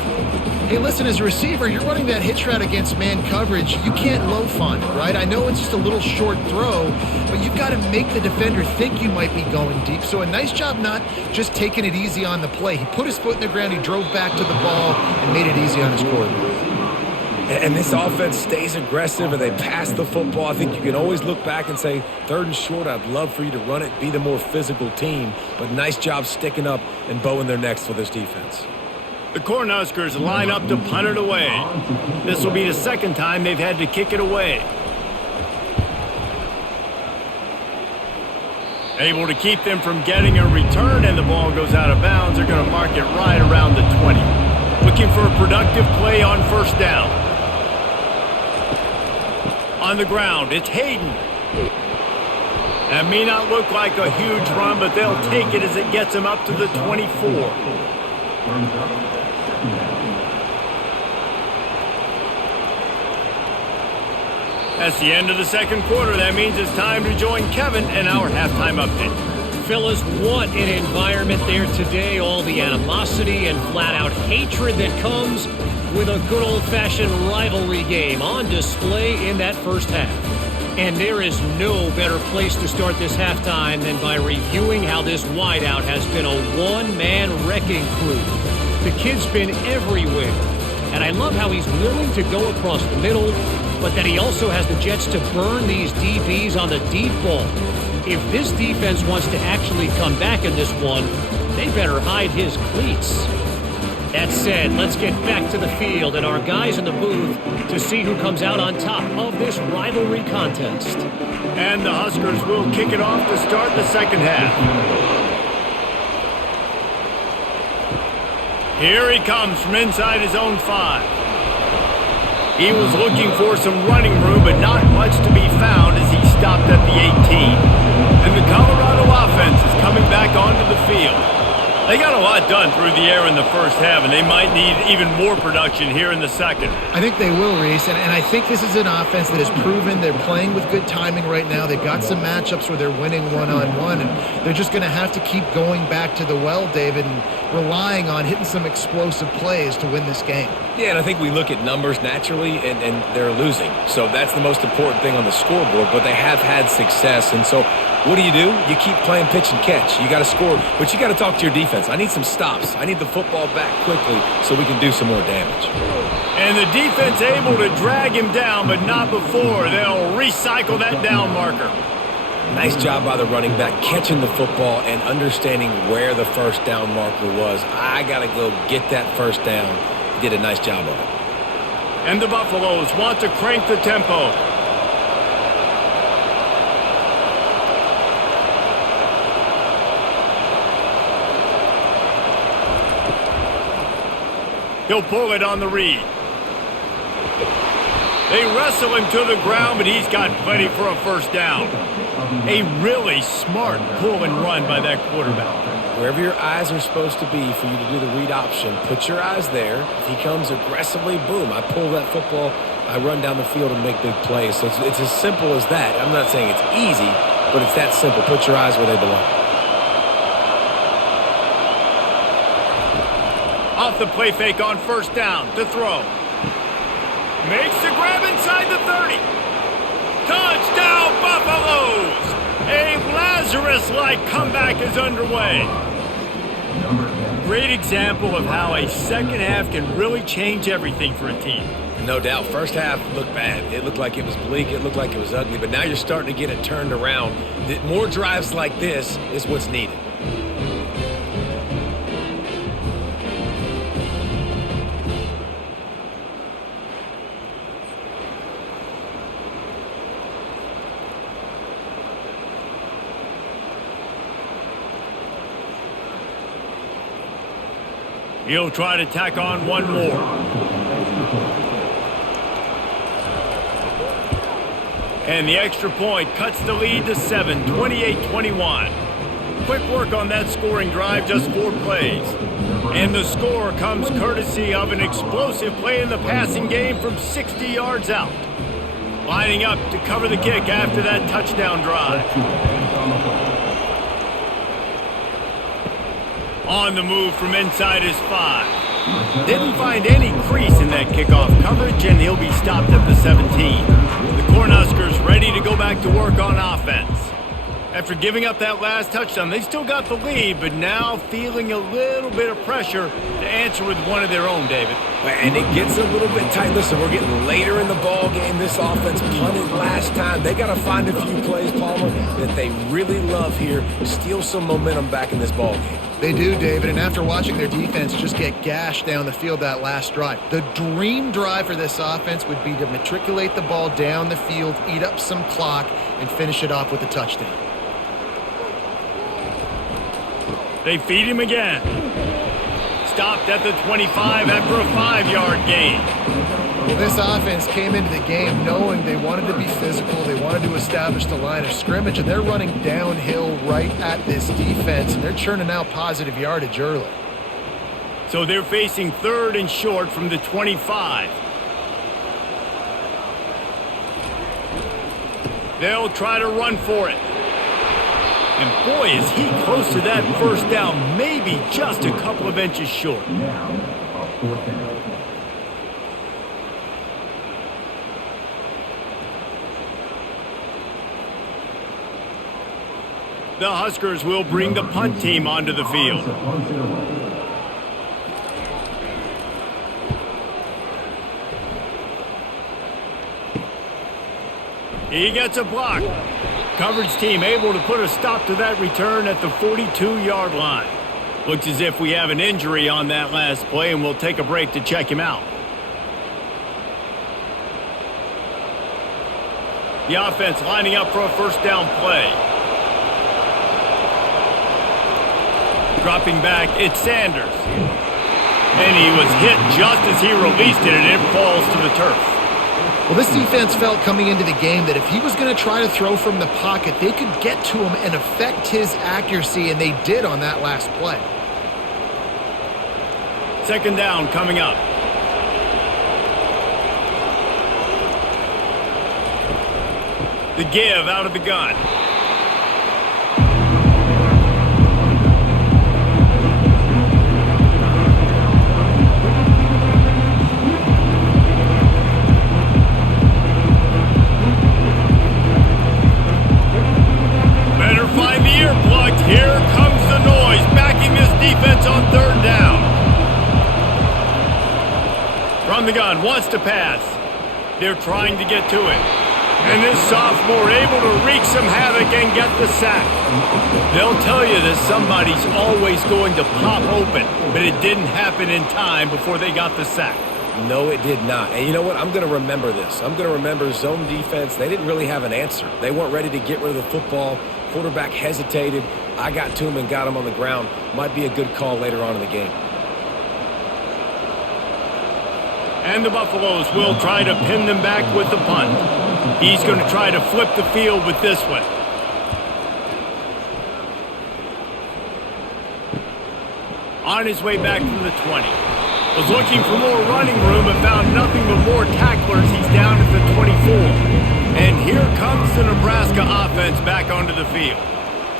Hey, listen, as a receiver, you're running that hitch route against man coverage. You can't loaf on it, right? I know it's just a little short throw, but you've got to make the defender think you might be going deep. So a nice job not just taking it easy on the play. He put his foot in the ground, he drove back to the ball, and made it easy on his quarterback. And this offense stays aggressive and they pass the football. I think you can always look back and say, 3rd and short, I'd love for you to run it, be the more physical team. But nice job sticking up and bowing their necks for this defense. The Cornhuskers line up to punt it away. This will be the 2nd time they've had to kick it away. Able to keep them from getting a return, and the ball goes out of bounds. They're going to mark it right around the 20. Looking for a productive play on 1st down. On the ground, it's Hayden. That may not look like a huge run, but they'll take it as it gets them up to the 24. That's the end of the 2nd quarter. That means it's time to join Kevin in our halftime update. Fellas, what an environment there today. All the animosity and flat-out hatred that comes with a good old-fashioned rivalry game on display in that first half. And there is no better place to start this halftime than by reviewing how this wideout has been a one-man wrecking crew. The kid's been everywhere. And I love how he's willing to go across the middle, but that he also has the jets to burn these DBs on the deep ball. If this defense wants to actually come back in this one, they better hide his cleats. That said, let's get back to the field and our guys in the booth to see who comes out on top of this rivalry contest. And the Huskers will kick it off to start the 2nd half. Here he comes from inside his own 5. He was looking for some running room, but not much to be found as he stopped at the 18. And the Colorado offense is coming back onto the field. They got a lot done through the air in the first half, and they might need even more production here in the 2nd. I think they will, Reese, and I think this is an offense that has proven they're playing with good timing right now. They've got some matchups where they're winning one-on-one, and they're just going to have to keep going back to the well, David, and relying on hitting some explosive plays to win this game. Yeah, and I think we look at numbers naturally, and they're losing. So that's the most important thing on the scoreboard, but they have had success. And so what do? You keep playing pitch and catch. You got to score, but you got to talk to your defense. I need some stops. I need the football back quickly so we can do some more damage. And the defense able to drag him down, but not before. They'll recycle that down marker. Nice job by the running back, catching the football and understanding where the 1st down marker was. I got to go get that 1st down. He did a nice job of it. And the Buffaloes want to crank the tempo. He'll pull it on the read. They wrestle him to the ground, but he's got plenty for a 1st down. A really smart pull and run by that quarterback. Wherever your eyes are supposed to be for you to do the read option, put your eyes there. If he comes aggressively, boom, I pull that football, I run down the field and make big plays. So it's as simple as that. I'm not saying it's easy, but it's that simple. Put your eyes where they belong. Off the play fake on 1st down to throw. Makes the grab inside the 30. Touchdown, Buffaloes! A Lazarus-like comeback is underway. Great example of how a second half can really change everything for a team. No doubt. First half looked bad. It looked like it was bleak. It looked like it was ugly. But now you're starting to get it turned around. More drives like this is what's needed. He'll try to tack on one more. And the extra point cuts the lead to 7, 28-21. Quick work on that scoring drive, just 4 plays. And the score comes courtesy of an explosive play in the passing game from 60 yards out. Lining up to cover the kick after that touchdown drive. On the move from inside his 5. Didn't find any crease in that kickoff coverage, and he'll be stopped at the 17. The Cornhuskers ready to go back to work on offense. After giving up that last touchdown, they still got the lead, but now feeling a little bit of pressure to answer with one of their own, David. And it gets a little bit tight. Listen, we're getting later in the ball game. This offense punted last time. They got to find a few plays, Palmer, that they really love here. Steal some momentum back in this ball game. They do, David, and after watching their defense just get gashed down the field that last drive, the dream drive for this offense would be to matriculate the ball down the field, eat up some clock, and finish it off with a touchdown. They feed him again. Stopped at the 25 after a 5-yard gain. Well, this offense came into the game knowing they wanted to be physical, they wanted to establish the line of scrimmage, and they're running downhill right at this defense, and they're churning out positive yardage early. So they're facing 3rd and short from the 25. They'll try to run for it. And boy, is he close to that first down, maybe just a couple of inches short. The Huskers will bring the punt team onto the field. He gets a block. Coverage team able to put a stop to that return at the 42-yard line. Looks as if we have an injury on that last play, and we'll take a break to check him out. The offense lining up for a first down play. Dropping back, it's Sanders. And he was hit just as he released it, and it falls to the turf. Well, this defense felt coming into the game that if he was going to try to throw from the pocket, they could get to him and affect his accuracy, and they did on that last play. Second down coming up. The give out of the gun. Here comes the noise, backing this defense on 3rd down. From the gun, wants to pass. They're trying to get to it. And this sophomore able to wreak some havoc and get the sack. They'll tell you that somebody's always going to pop open, but it didn't happen in time before they got the sack. No, it did not. And you know what? I'm going to remember this. I'm going to remember zone defense. They didn't really have an answer. They weren't ready to get rid of the football. Quarterback hesitated. I got to him and got him on the ground. Might be a good call later on in the game. And the Buffaloes will try to pin them back with the punt. He's going to try to flip the field with this one. On his way back from the 20. Was looking for more running room but found nothing but more tacklers. He's down at the 24. And here comes the Nebraska offense back onto the field.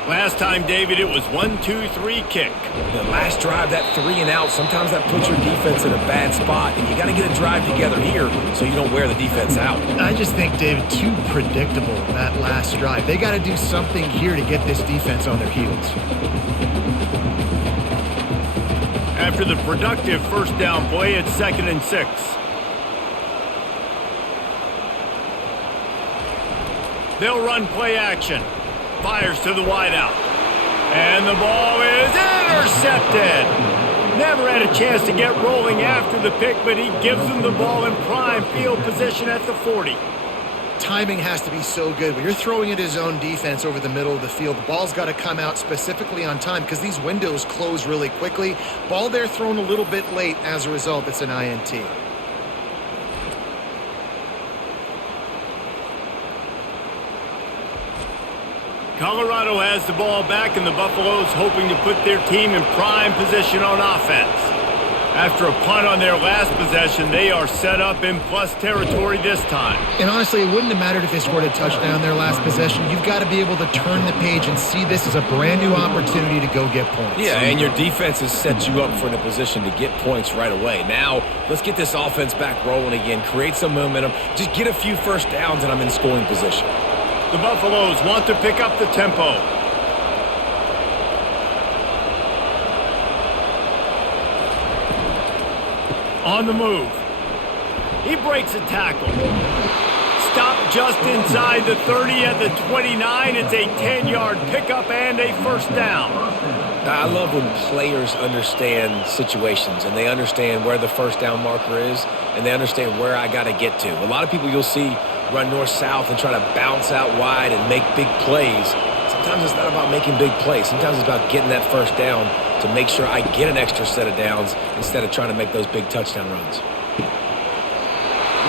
Last time, David, it was 1-2-3 kick. The last drive, that 3 and out, sometimes that puts your defense in a bad spot, and you got to get a drive together here so you don't wear the defense out. I just think, David, too predictable, that last drive. They got to do something here to get this defense on their heels. After the productive first down play, it's 2nd and 6. They'll run play action. Fires to the wideout. And the ball is intercepted. Never had a chance to get rolling after the pick, but he gives them the ball in prime field position at the 40. Timing has to be so good. When you're throwing at his own defense over the middle of the field, the ball's got to come out specifically on time because these windows close really quickly. Ball there thrown a little bit late. As a result, it's an INT. Colorado has the ball back, and the Buffaloes hoping to put their team in prime position on offense. After a punt on their last possession, they are set up in plus territory this time. And honestly, it wouldn't have mattered if they scored a touchdown their last possession. You've got to be able to turn the page and see this as a brand new opportunity to go get points. Yeah, and your defense has set you up for a position to get points right away. Now, let's get this offense back rolling again, create some momentum, just get a few first downs, and I'm in scoring position. The Buffaloes want to pick up the tempo. On the move. He breaks a tackle. Stop just inside the 30 at the 29. It's a 10-yard pickup and a first down. I love when players understand situations and they understand where the first down marker is and they understand where I got to get to. A lot of people you'll see run north-south and try to bounce out wide and make big plays. Sometimes it's not about making big plays. Sometimes it's about getting that first down to make sure I get an extra set of downs instead of trying to make those big touchdown runs.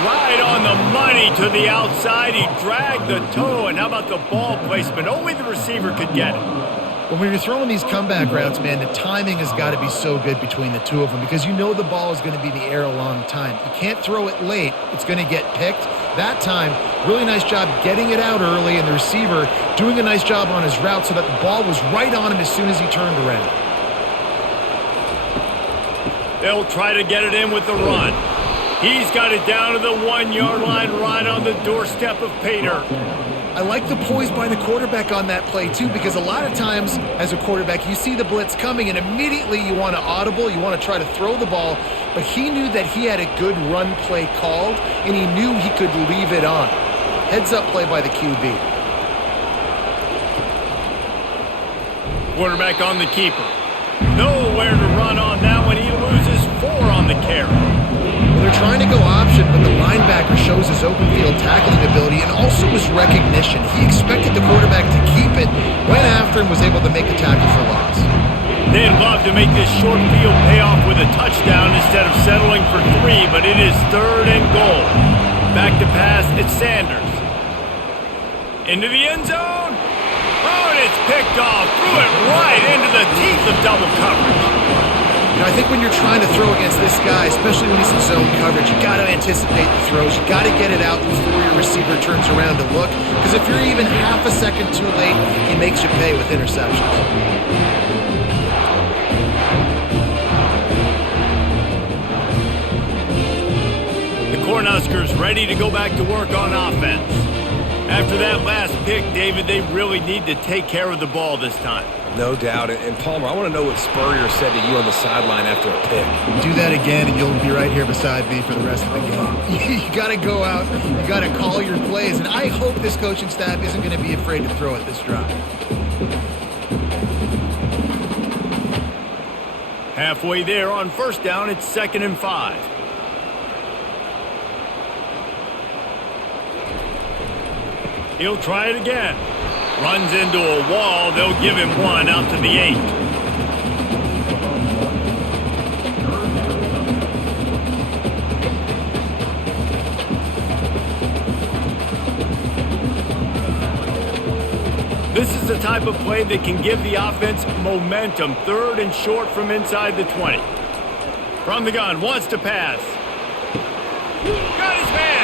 Right on the money to the outside. He dragged the toe, and how about the ball placement? Only the receiver could get it. But when you're throwing these comeback routes, man, the timing has got to be so good between the two of them because you know the ball is going to be in the air a long time. You can't throw it late. It's going to get picked. That time, really nice job getting it out early, and the receiver doing a nice job on his route so that the ball was right on him as soon as he turned around. They'll try to get it in with the run. He's got it down to the 1-yard line right on the doorstep of Pater. I like the poise by the quarterback on that play, too, because a lot of times as a quarterback, you see the blitz coming, and immediately you want to audible, you want to try to throw the ball, but he knew that he had a good run play called, and he knew he could leave it on. Heads-up play by the QB. Quarterback on the keeper. Nowhere to run on that one. He loses 4 on the carry. They're trying to go option, but the linebacker shows his open field tackling ability and also his recognition. He expected the quarterback to keep it, went after and was able to make the tackle for loss. They'd love to make this short field pay off with a touchdown instead of settling for 3, but it is 3rd and goal. Back to pass, it's Sanders. Into the end zone. Oh, and it's picked off. Threw it right into the teeth of double coverage. You know, I think when you're trying to throw against this guy, especially when he's in zone coverage, you got to anticipate the throws. You got to get it out before your receiver turns around to look. Because if you're even half a second too late, he makes you pay with interceptions. The Cornhuskers ready to go back to work on offense. After that last pick, David, they really need to take care of the ball this time. No doubt. And Palmer, I want to know what Spurrier said to you on the sideline after a pick. Do that again, and you'll be right here beside me for the rest of the game. You got to go out. You got to call your plays. And I hope this coaching staff isn't going to be afraid to throw at this drive. Halfway there on first down, it's 2nd and 5. He'll try it again. Runs into a wall. They'll give him 1 out to the 8. This is the type of play that can give the offense momentum. 3rd and short from inside the 20. From the gun, wants to pass. Got his man.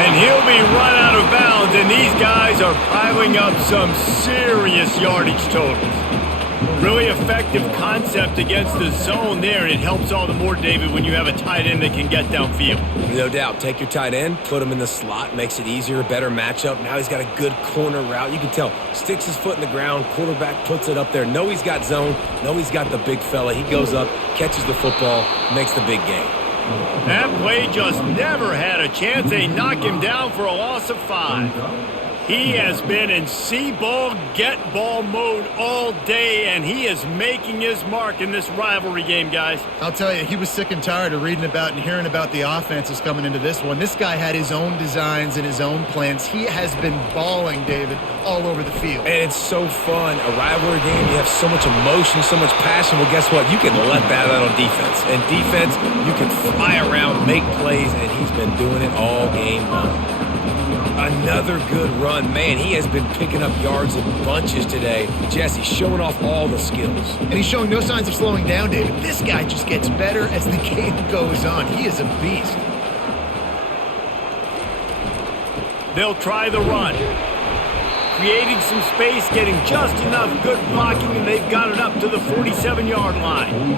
And he'll be run out of bounds, and these guys are piling up some serious yardage totals. Really effective concept against the zone there, and it helps all the more, David, when you have a tight end that can get downfield. No doubt. Take your tight end, put him in the slot, makes it easier, better matchup. Now he's got a good corner route. You can tell, sticks his foot in the ground, quarterback puts it up there. Know he's got zone, know he's got the big fella. He goes up, catches the football, makes the big game. That play just never had a chance. They knock him down for a loss of 5. He has been in see-ball, get-ball mode all day, and he is making his mark in this rivalry game, guys. I'll tell you, he was sick and tired of reading about and hearing about the offenses coming into this one. This guy had his own designs and his own plans. He has been balling, David, all over the field. And it's so fun. A rivalry game, you have so much emotion, so much passion. Well, guess what? You can let that out on defense. And defense, you can fly around, make plays, and he's been doing it all game long. Another good run. Man, he has been picking up yards in bunches today. Jesse showing off all the skills. And he's showing no signs of slowing down, David. This guy just gets better as the game goes on. He is a beast. They'll try the run. Creating some space, getting just enough good blocking, and they've got it up to the 47-yard line.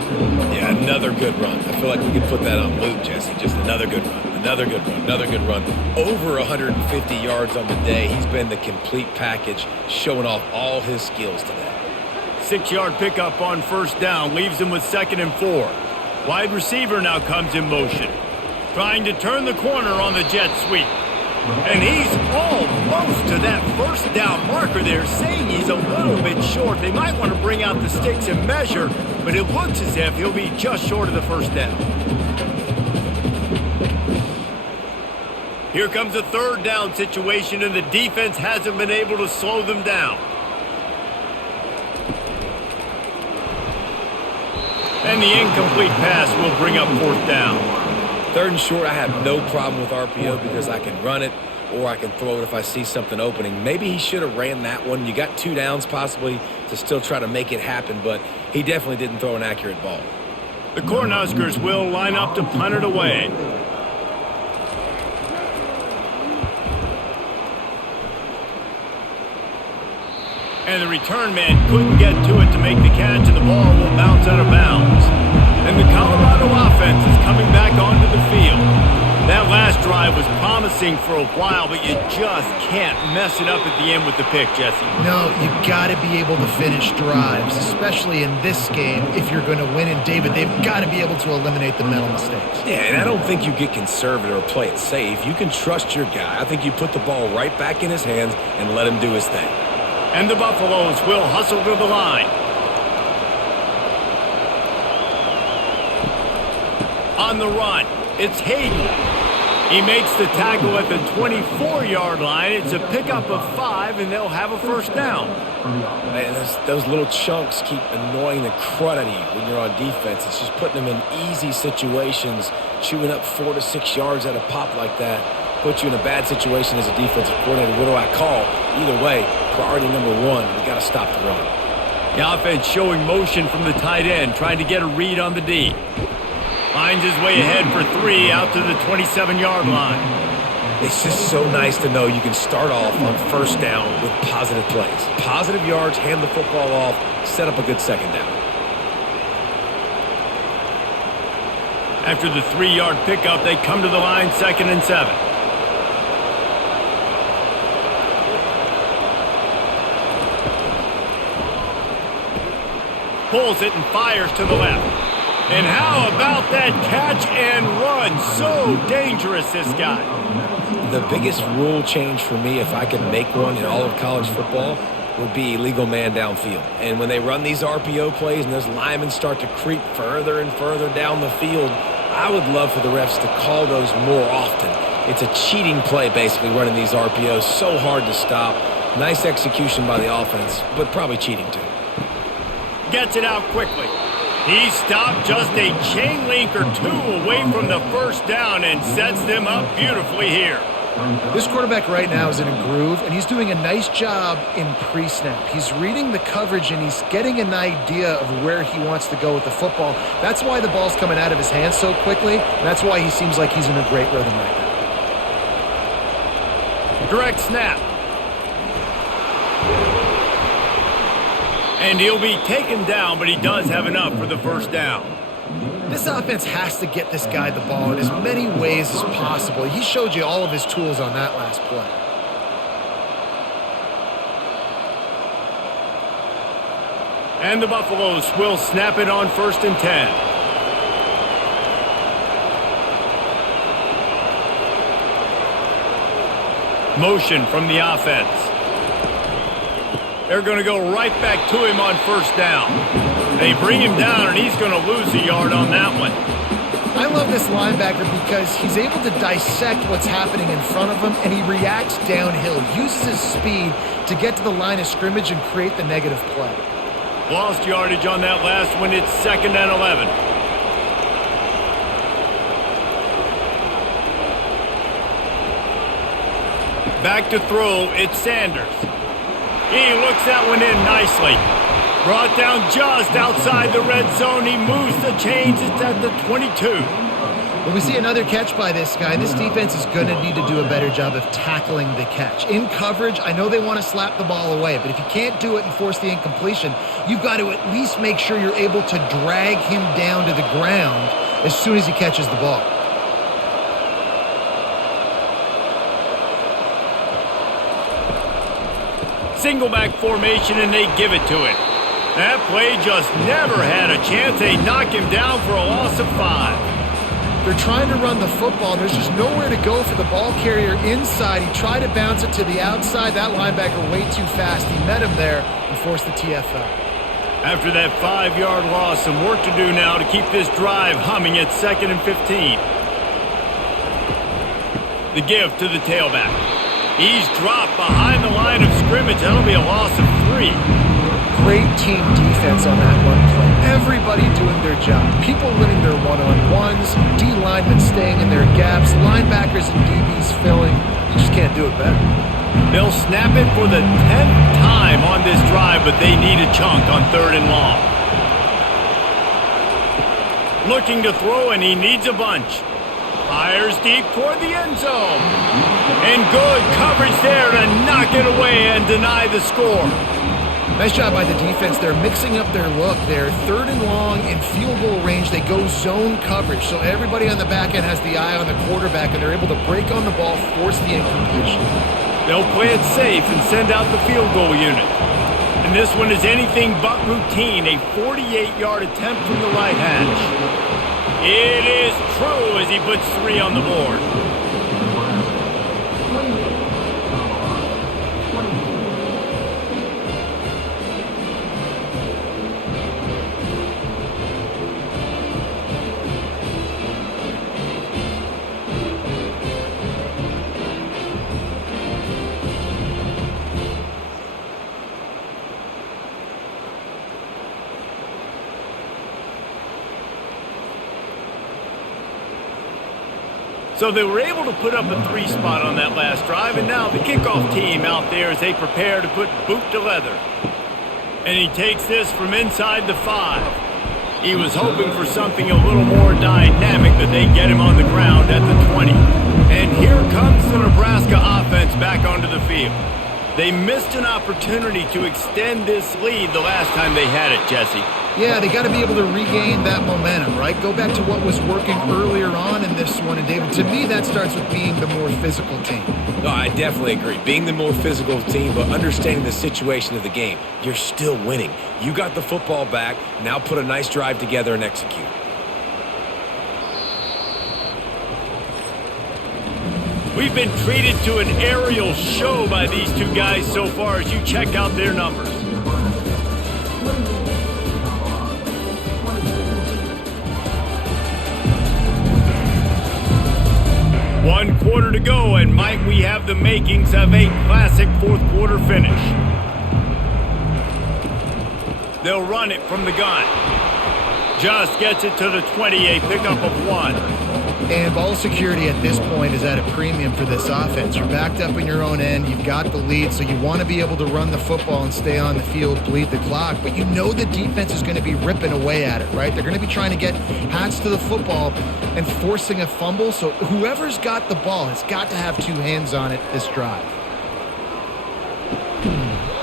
Yeah, another good run. I feel like we could put that on loop, Jesse. Just another good run. Another good run, another good run. Over 150 yards on the day. He's been the complete package, showing off all his skills today. 6-yard pickup on first down, leaves him with 2nd and 4. Wide receiver now comes in motion, trying to turn the corner on the jet sweep. And he's almost to that first down marker there, saying he's a little bit short. They might want to bring out the sticks and measure, but it looks as if he'll be just short of the first down. Here comes a 3rd down situation, and the defense hasn't been able to slow them down. And the incomplete pass will bring up 4th down. 3rd and short, I have no problem with RPO because I can run it or I can throw it if I see something opening. Maybe he should have ran that one. You got 2 downs possibly to still try to make it happen, but he definitely didn't throw an accurate ball. The Cornhuskers will line up to punt it away. And the return man couldn't get to it to make the catch, and the ball will bounce out of bounds. And the Colorado offense is coming back onto the field. That last drive was promising for a while, but you just can't mess it up at the end with the pick, Jesse. No, you got to be able to finish drives, especially in this game. If you're going to win, and David, they've got to be able to eliminate the mental mistakes. Yeah, and I don't think you get conservative or play it safe. You can trust your guy. I think you put the ball right back in his hands and let him do his thing. And the Buffaloes will hustle to the line. On the run, it's Hayden. He makes the tackle at the 24-yard line. It's a pickup of 5, and they'll have a first down. Man, those little chunks keep annoying the crud out of you when you're on defense. It's just putting them in easy situations, chewing up 4 to 6 yards at a pop like that. Put you in a bad situation as a defensive coordinator. What do I call? Either way, priority number 1, we got to stop the run. The offense showing motion from the tight end, trying to get a read on the D. Finds his way ahead for 3 out to the 27-yard line. It's just so nice to know you can start off on first down with positive plays. Positive yards, hand the football off, set up a good second down. After the 3-yard pickup, they come to the line 2nd and 7. Pulls it and fires to the left. And how about that catch and run? So dangerous, this guy. The biggest rule change for me, if I could make one in all of college football, would be illegal man downfield. And when they run these RPO plays and those linemen start to creep further and further down the field, I would love for the refs to call those more often. It's a cheating play, basically, running these RPOs. So hard to stop. Nice execution by the offense, but probably cheating too. Gets it out quickly. He stopped just a chain link or 2 away from the first down and sets them up beautifully here. This quarterback right now is in a groove, and he's doing a nice job in pre-snap. He's reading the coverage, and he's getting an idea of where he wants to go with the football. That's why the ball's coming out of his hands so quickly, and that's why he seems like he's in a great rhythm right now. Direct snap. And he'll be taken down, but he does have enough for the first down. This offense has to get this guy the ball in as many ways as possible. He showed you all of his tools on that last play. And the Buffaloes will snap it on 1st and 10. Motion from the offense. They're going to go right back to him on 1st down. They bring him down, and he's going to lose a yard on that one. I love this linebacker because he's able to dissect what's happening in front of him, and he reacts downhill, uses his speed to get to the line of scrimmage and create the negative play. Lost yardage on that last one. It's 2nd and 11. Back to throw. It's Sanders. He looks that one in nicely. Brought down just outside the red zone. He moves the chains. It's at the 22. When we see another catch by this guy, this defense is going to need to do a better job of tackling the catch. In coverage, I know they want to slap the ball away, but if you can't do it and force the incompletion, you've got to at least make sure you're able to drag him down to the ground as soon as he catches the ball. Single back formation, and they give it to him. That play just never had a chance. They knock him down for a loss of 5. They're trying to run the football. There's just nowhere to go for the ball carrier inside. He tried to bounce it to the outside. That linebacker way too fast. He met him there and forced the TFL. After that 5-yard loss, some work to do now to keep this drive humming at 2nd and 15. The give to the tailback. He's dropped behind the line of scrimmage. That'll be a loss of 3. Great team defense on that one play. Everybody doing their job. People winning their one-on-ones, D linemen staying in their gaps, linebackers and DBs filling. You just can't do it better. They'll snap it for the 10th time on this drive, but they need a chunk on 3rd and long. Looking to throw, and he needs a bunch. Fires deep toward the end zone. And good coverage there to knock it away and deny the score. Nice job by the defense. They're mixing up their look there. 3rd and long in field goal range. They go zone coverage. So everybody on the back end has the eye on the quarterback, and they're able to break on the ball, force the incompletion. They'll play it safe and send out the field goal unit. And this one is anything but routine. A 48-yard attempt from the right hash. It is true as he puts 3 on the board. So they were able to put up a 3 spot on that last drive, and now the kickoff team out there as they prepare to put boot to leather. And he takes this from inside the 5. He was hoping for something a little more dynamic, but they get him on the ground at the 20. And here comes the Nebraska offense back onto the field. They missed an opportunity to extend this lead the last time they had it, Jesse. Yeah, they got to be able to regain that momentum, right? Go back to what was working earlier on in this one. And, David, to me, that starts with being the more physical team. No, I definitely agree. Being the more physical team, but understanding the situation of the game. You're still winning. You got the football back. Now put a nice drive together and execute. We've been treated to an aerial show by these two guys so far as you check out their numbers. One quarter to go, and might we have the makings of a classic fourth quarter finish. They'll run it from the gun. Just gets it to the 20, a pickup of 1. And ball security at this point is at a premium for this offense. You're backed up in your own end. You've got the lead, so you want to be able to run the football and stay on the field, bleed the clock. But you know the defense is going to be ripping away at it, right? They're going to be trying to get hats to the football and forcing a fumble. So whoever's got the ball has got to have 2 hands on it this drive.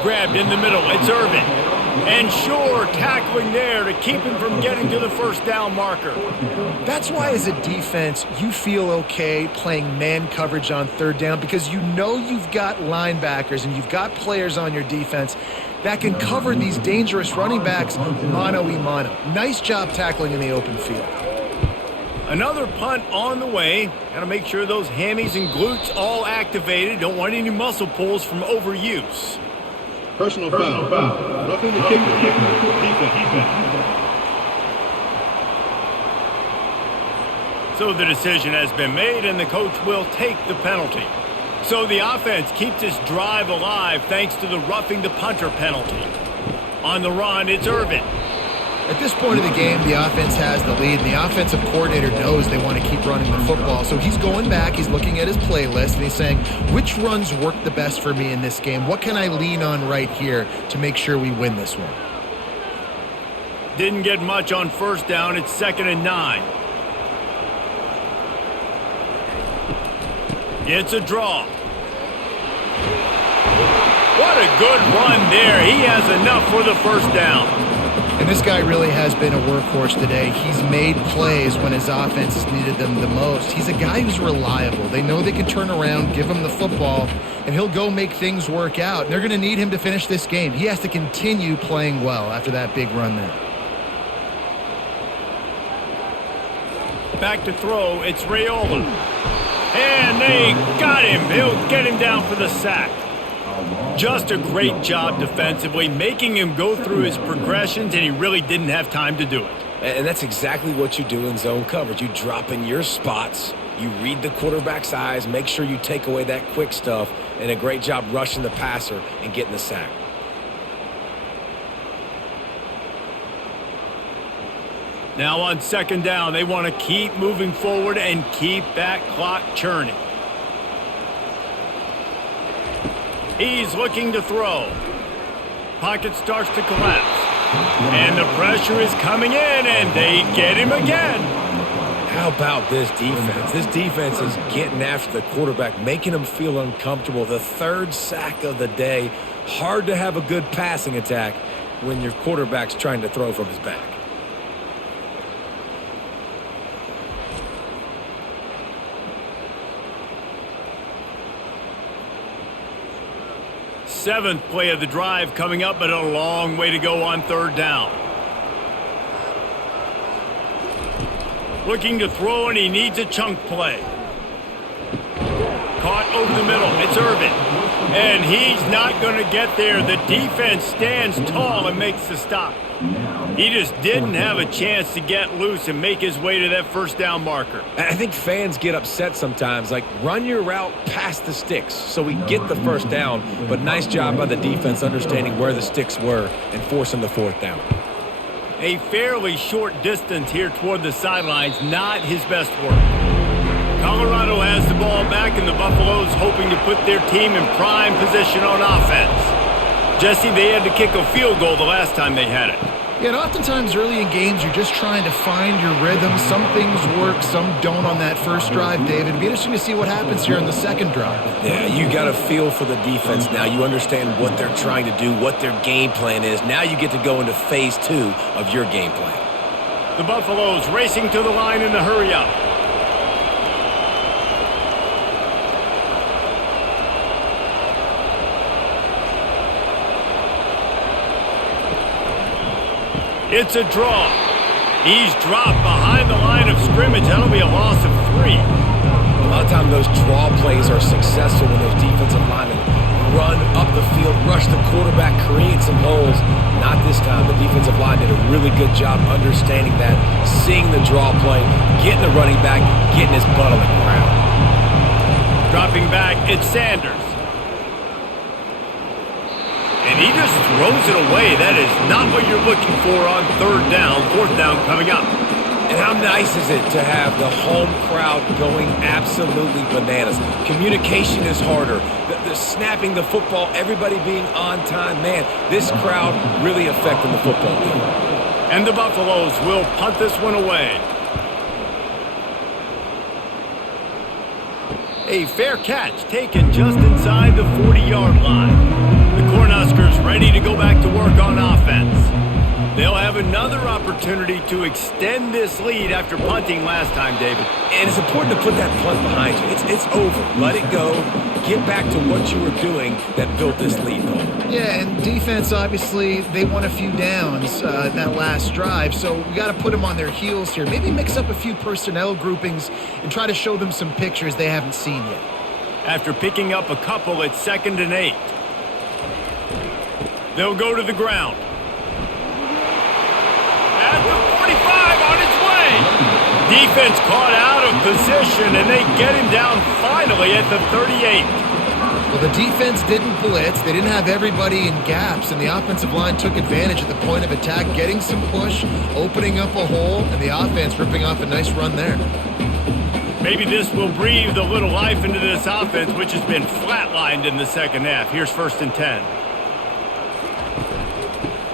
grabbed in the middle. It's Irvin. And Shore tackling there to keep him from getting to the first down marker. That's why as a defense, you feel okay playing man coverage on third down because you know you've got linebackers and you've got players on your defense that can cover these dangerous running backs mano-a-mano. Nice job tackling in the open field. Another punt on the way. Got to make sure those hammies and glutes all activated. Don't want any muscle pulls from overuse. Personal foul. Roughing the kicker. Defense. So the decision has been made, and the coach will take the penalty. So the offense keeps this drive alive thanks to the roughing the punter penalty. On the run, it's Irvin. At this point of the game, the offense has the lead, and the offensive coordinator knows they want to keep running the football. So he's going back, he's looking at his playlist, and he's saying, which runs work the best for me in this game? What can I lean on right here to make sure we win this one? Didn't get much on first down. It's 2nd and 9. It's a draw. What a good run there. He has enough for the first down. And this guy really has been a workhorse today. He's made plays when his offense has needed them the most. He's a guy who's reliable. They know they can turn around, give him the football, and he'll go make things work out. And they're going to need him to finish this game. He has to continue playing well after that big run there. Back to throw, it's Raiola. And they got him. He'll get him down for the sack. Just a great job defensively, making him go through his progressions, and he really didn't have time to do it. And that's exactly what you do in zone coverage. You drop in your spots, you read the quarterback's eyes, make sure you take away that quick stuff, and a great job rushing the passer and getting the sack. Now on 2nd down, they want to keep moving forward and keep that clock churning. He's looking to throw. Pocket starts to collapse. And the pressure is coming in, and they get him again. How about this defense? This defense is getting after the quarterback, making him feel uncomfortable. The 3rd sack of the day. Hard to have a good passing attack when your quarterback's trying to throw from his back. Seventh play of the drive coming up, but a long way to go on 3rd down. Looking to throw, and he needs a chunk play. Caught over the middle. It's Irvin. And he's not going to get there. The defense stands tall and makes the stop. He just didn't have a chance to get loose and make his way to that first down marker. I think fans get upset sometimes, like run your route past the sticks so we get the first down, but nice job by the defense understanding where the sticks were and forcing the 4th down. A fairly short distance here toward the sidelines, not his best work. Colorado has the ball back, and the Buffaloes hoping to put their team in prime position on offense. Jesse, they had to kick a field goal the last time they had it. Yeah, and oftentimes early in games, you're just trying to find your rhythm. Some things work, some don't on that first drive, David. It'll be interesting to see what happens here in the 2nd drive. Yeah, you got a feel for the defense now. You understand what they're trying to do, what their game plan is. Now you get to go into phase 2 of your game plan. The Buffaloes racing to the line in the hurry-up. It's a draw. He's dropped behind the line of scrimmage. That'll be a loss of 3. A lot of times those draw plays are successful when those defensive linemen run up the field, rush the quarterback, create some holes. Not this time. The defensive line did a really good job understanding that, seeing the draw play, getting the running back, getting his butt on the ground. Dropping back, it's Sanders. And he just throws it away. That is not what you're looking for on 3rd down. 4th down coming up. And how nice is it to have the home crowd going absolutely bananas? Communication is harder. The snapping the football, everybody being on time. Man, this crowd really affecting the football game. And the Buffaloes will punt this one away. A fair catch taken just inside the 40-yard line. The Cornhuskers ready to go back to work on offense. They'll have another opportunity to extend this lead after punting last time, David. And it's important to put that punt behind you. It's over. Let it go. Get back to what you were doing that built this lead. Yeah, and defense, obviously, they won a few downs in that last drive, so we got to put them on their heels here. Maybe mix up a few personnel groupings and try to show them some pictures they haven't seen yet. After picking up a couple at 2nd and 8. They'll go to the ground. At the 45 on its way. Defense caught out of position, and they get him down finally at the 38. Well, the defense didn't blitz. They didn't have everybody in gaps, and the offensive line took advantage at the point of attack, getting some push, opening up a hole, and the offense ripping off a nice run there. Maybe this will breathe a little life into this offense, which has been flatlined in the second half. Here's 1st and 10.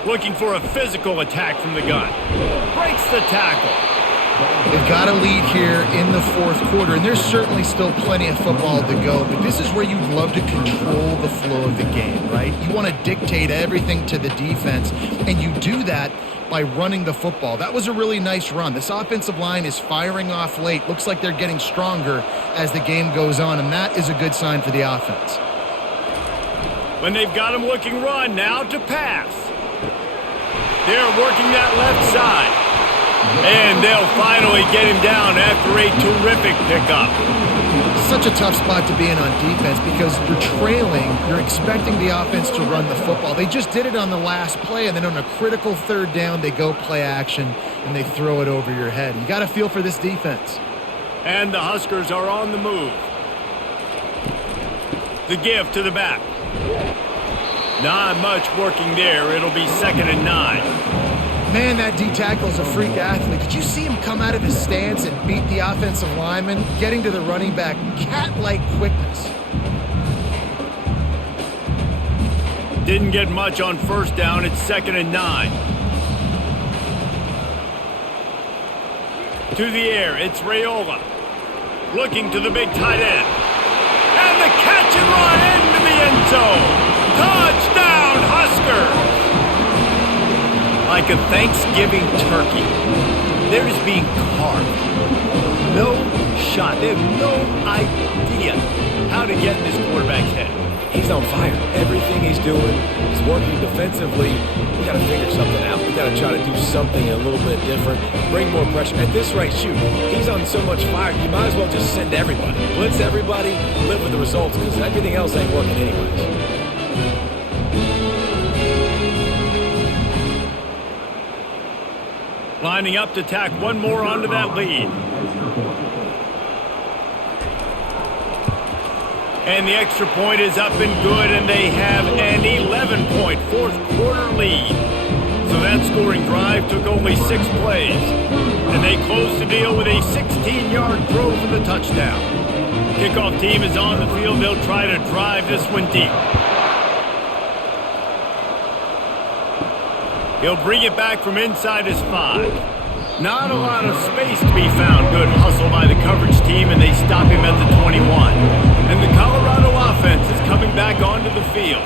Looking for a physical attack from the gun. Breaks the tackle. They've got a lead here in the fourth quarter, and there's certainly still plenty of football to go, but this is where you'd love to control the flow of the game, right? You want to dictate everything to the defense, and you do that by running the football. That was a really nice run. This offensive line is firing off late. Looks like they're getting stronger as the game goes on, and that is a good sign for the offense. When they've got him looking run, now to pass. They're working that left side. And they'll finally get him down after a terrific pickup. Such a tough spot to be in on defense because you're trailing. You're expecting the offense to run the football. They just did it on the last play, and then on a critical 3rd down, they go play action, and they throw it over your head. You got to feel for this defense. And the Huskers are on the move. The give to the back. Not much working there. It'll be 2nd and 9. Man, that D-tackle is a freak athlete. Did you see him come out of his stance and beat the offensive lineman, getting to the running back? Cat-like quickness. Didn't get much on 1st down. It's 2nd and 9. To the air, it's Raiola. Looking to the big tight end. And the catch and run into the end zone. Touchdown, Huskers! Like a Thanksgiving turkey, they're just being carved. No shot. They have no idea how to get in this quarterback's head. He's on fire. Everything he's doing, he's working defensively. We got to figure something out. We got to try to do something a little bit different. Bring more pressure. At this rate, shoot, he's on so much fire, you might as well just send everybody. Blitz everybody, live with the results, because everything else ain't working anyways. Lining up to tack one more onto that lead. And the extra point is up and good, and they have an 11-point fourth-quarter lead. So that scoring drive took only 6 plays. And they closed the deal with a 16-yard throw for the touchdown. Kickoff team is on the field. They'll try to drive this one deep. He'll bring it back from inside his 5. Not a lot of space to be found. Good hustle by the coverage team, and they stop him at the 21. And the Colorado offense is coming back onto the field.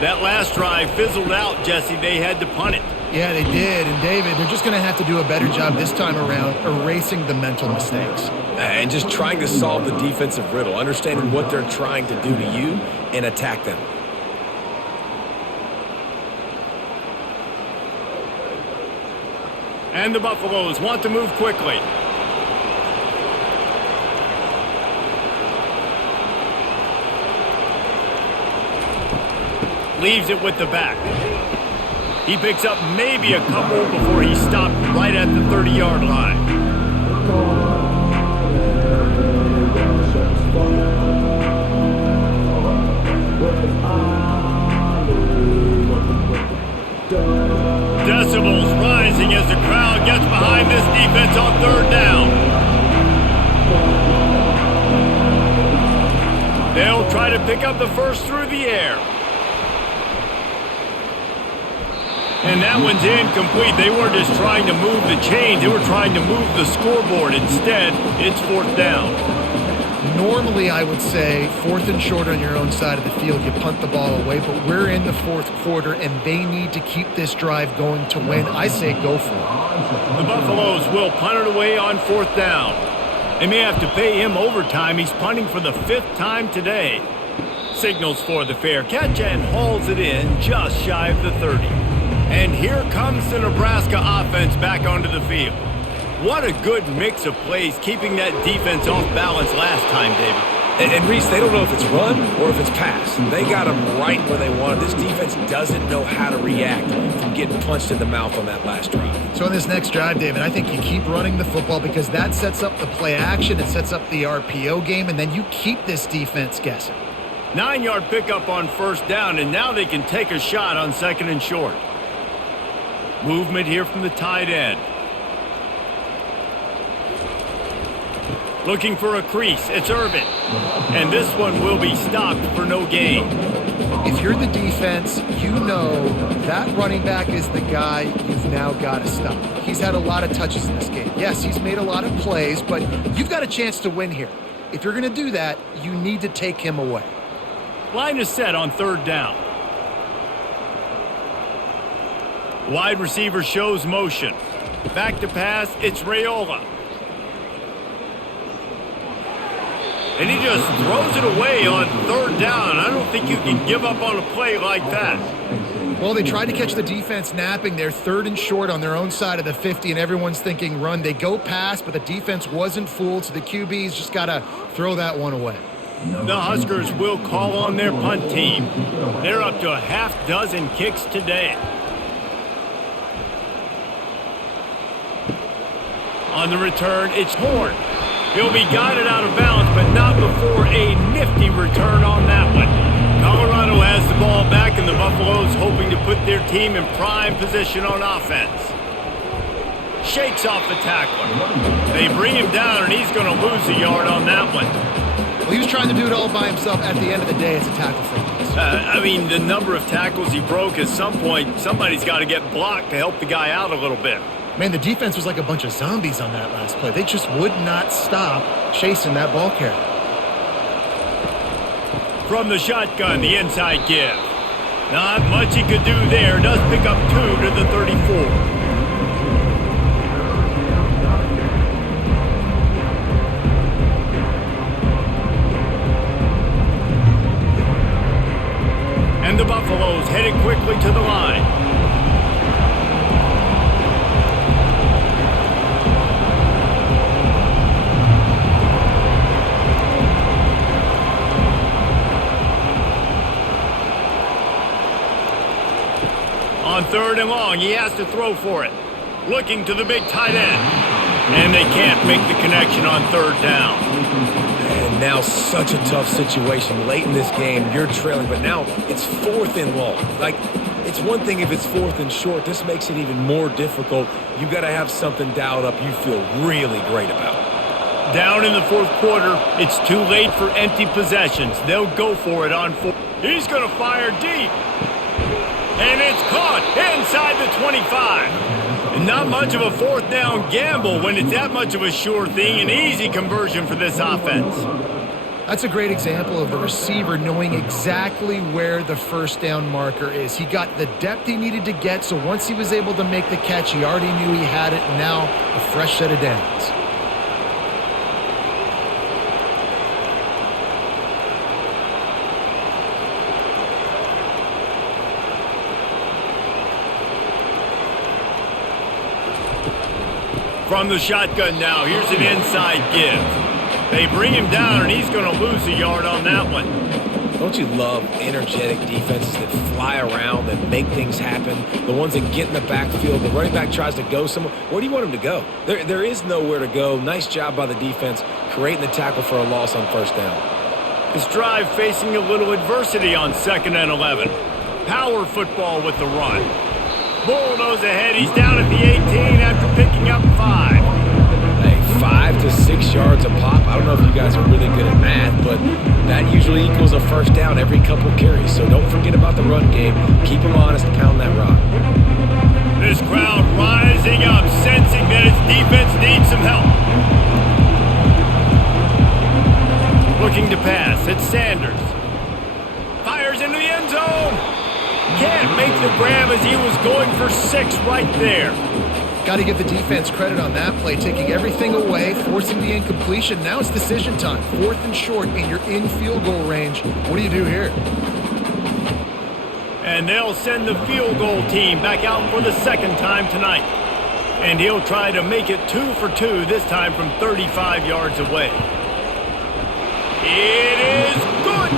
That last drive fizzled out, Jesse. They had to punt it. Yeah, they did. And, David, they're just going to have to do a better job this time around erasing the mental mistakes. And just trying to solve the defensive riddle, understanding what they're trying to do to you and attack them. And the Buffaloes want to move quickly. Leaves it with the back. He picks up maybe a couple before he stopped right at the 30-yard line. Decibels rising as the crowd gets behind this defense on 3rd down. They'll try to pick up the first through the air. And that one's incomplete. They weren't just trying to move the chains. They were trying to move the scoreboard. Instead, it's 4th down. Normally, I would say 4th and short on your own side of the field, you punt the ball away, but we're in the 4th quarter, and they need to keep this drive going to win. I say go for it. The Buffaloes will punt it away on 4th down. They may have to pay him overtime. He's punting for the 5th time today. Signals for the fair catch and hauls it in just shy of the 30. And here comes the Nebraska offense back onto the field. What a good mix of plays, keeping that defense off balance last time, David. And Reese, they don't know if it's run or if it's pass. They got them right where they want it. This defense doesn't know how to react from getting punched in the mouth on that last drive. So in this next drive, David, I think you keep running the football because that sets up the play action, it sets up the RPO game, and then you keep this defense guessing. 9-yard pickup on 1st down, and now they can take a shot on 2nd and short. Movement here from the tight end. Looking for a crease. It's Irvin. And this one will be stopped for no gain. If you're the defense, you know that running back is the guy you've now got to stop. He's had a lot of touches in this game. Yes, he's made a lot of plays, but you've got a chance to win here. If you're going to do that, you need to take him away. Line is set on 3rd down. Wide receiver shows motion. Back to pass, it's Raiola. And he just throws it away on 3rd down. I don't think you can give up on a play like that. Well, they tried to catch the defense napping. They're 3rd and short on their own side of the 50, and everyone's thinking run. They go pass, but the defense wasn't fooled, so the QB's just got to throw that one away. The Huskers will call on their punt team. They're up to a half dozen kicks today. On the return, it's Horn. He'll be guided out of bounds, but not before a nifty return on that one. Colorado has the ball back, and the Buffaloes hoping to put their team in prime position on offense. Shakes off the tackler. They bring him down, and he's going to lose a yard on that one. Well, he was trying to do it all by himself. At the end of the day, it's a tackle for him. I mean, the number of tackles he broke, at some point, somebody's got to get blocked to help the guy out a little bit. Man, the defense was like a bunch of zombies on that last play. They just would not stop chasing that ball carrier. From the shotgun, the inside give. Not much he could do there. Does pick up 2 to the 34. And the Buffaloes headed quickly to the line. On 3rd and long, he has to throw for it. Looking to the big tight end. And they can't make the connection on 3rd down. And now such a tough situation. Late in this game, you're trailing, but now it's 4th and long. Like, it's one thing if it's 4th and short. This makes it even more difficult. You got to have something dialed up you feel really great about. Down in the 4th quarter, it's too late for empty possessions. They'll go for it on 4th. He's going to fire deep. And it's caught inside the 25. And not much of a 4th down gamble when it's that much of a sure thing. An easy conversion for this offense. That's a great example of the receiver knowing exactly where the 1st down marker is. He got the depth he needed to get, so once he was able to make the catch, he already knew he had it. Now a fresh set of downs. From the shotgun now, here's an inside give. They bring him down, and he's going to lose a yard on that one. Don't you love energetic defenses that fly around and make things happen? The ones that get in the backfield, the running back tries to go somewhere. Where do you want him to go? There is nowhere to go. Nice job by the defense, creating the tackle for a loss on 1st down. This drive facing a little adversity on 2nd and 11. Power football with the run. Bulldoze ahead. He's down at the 18 after picking up 5. Hey, 5 to 6 yards a pop. I don't know if you guys are really good at math, but that usually equals a 1st down every couple carries. So don't forget about the run game. Keep them honest, pound that rock. This crowd rising up, sensing that its defense needs some help. to pass. It's Sanders. Fires into the end zone. Can't make the grab as he was going for 6 right there. Got to give the defense credit on that play, taking everything away, forcing the incompletion. Now it's decision time. 4th and short, and you're in field goal range. What do you do here? And they'll send the field goal team back out for the second time tonight. And he'll try to make it 2 for 2, this time from 35 yards away. It is good.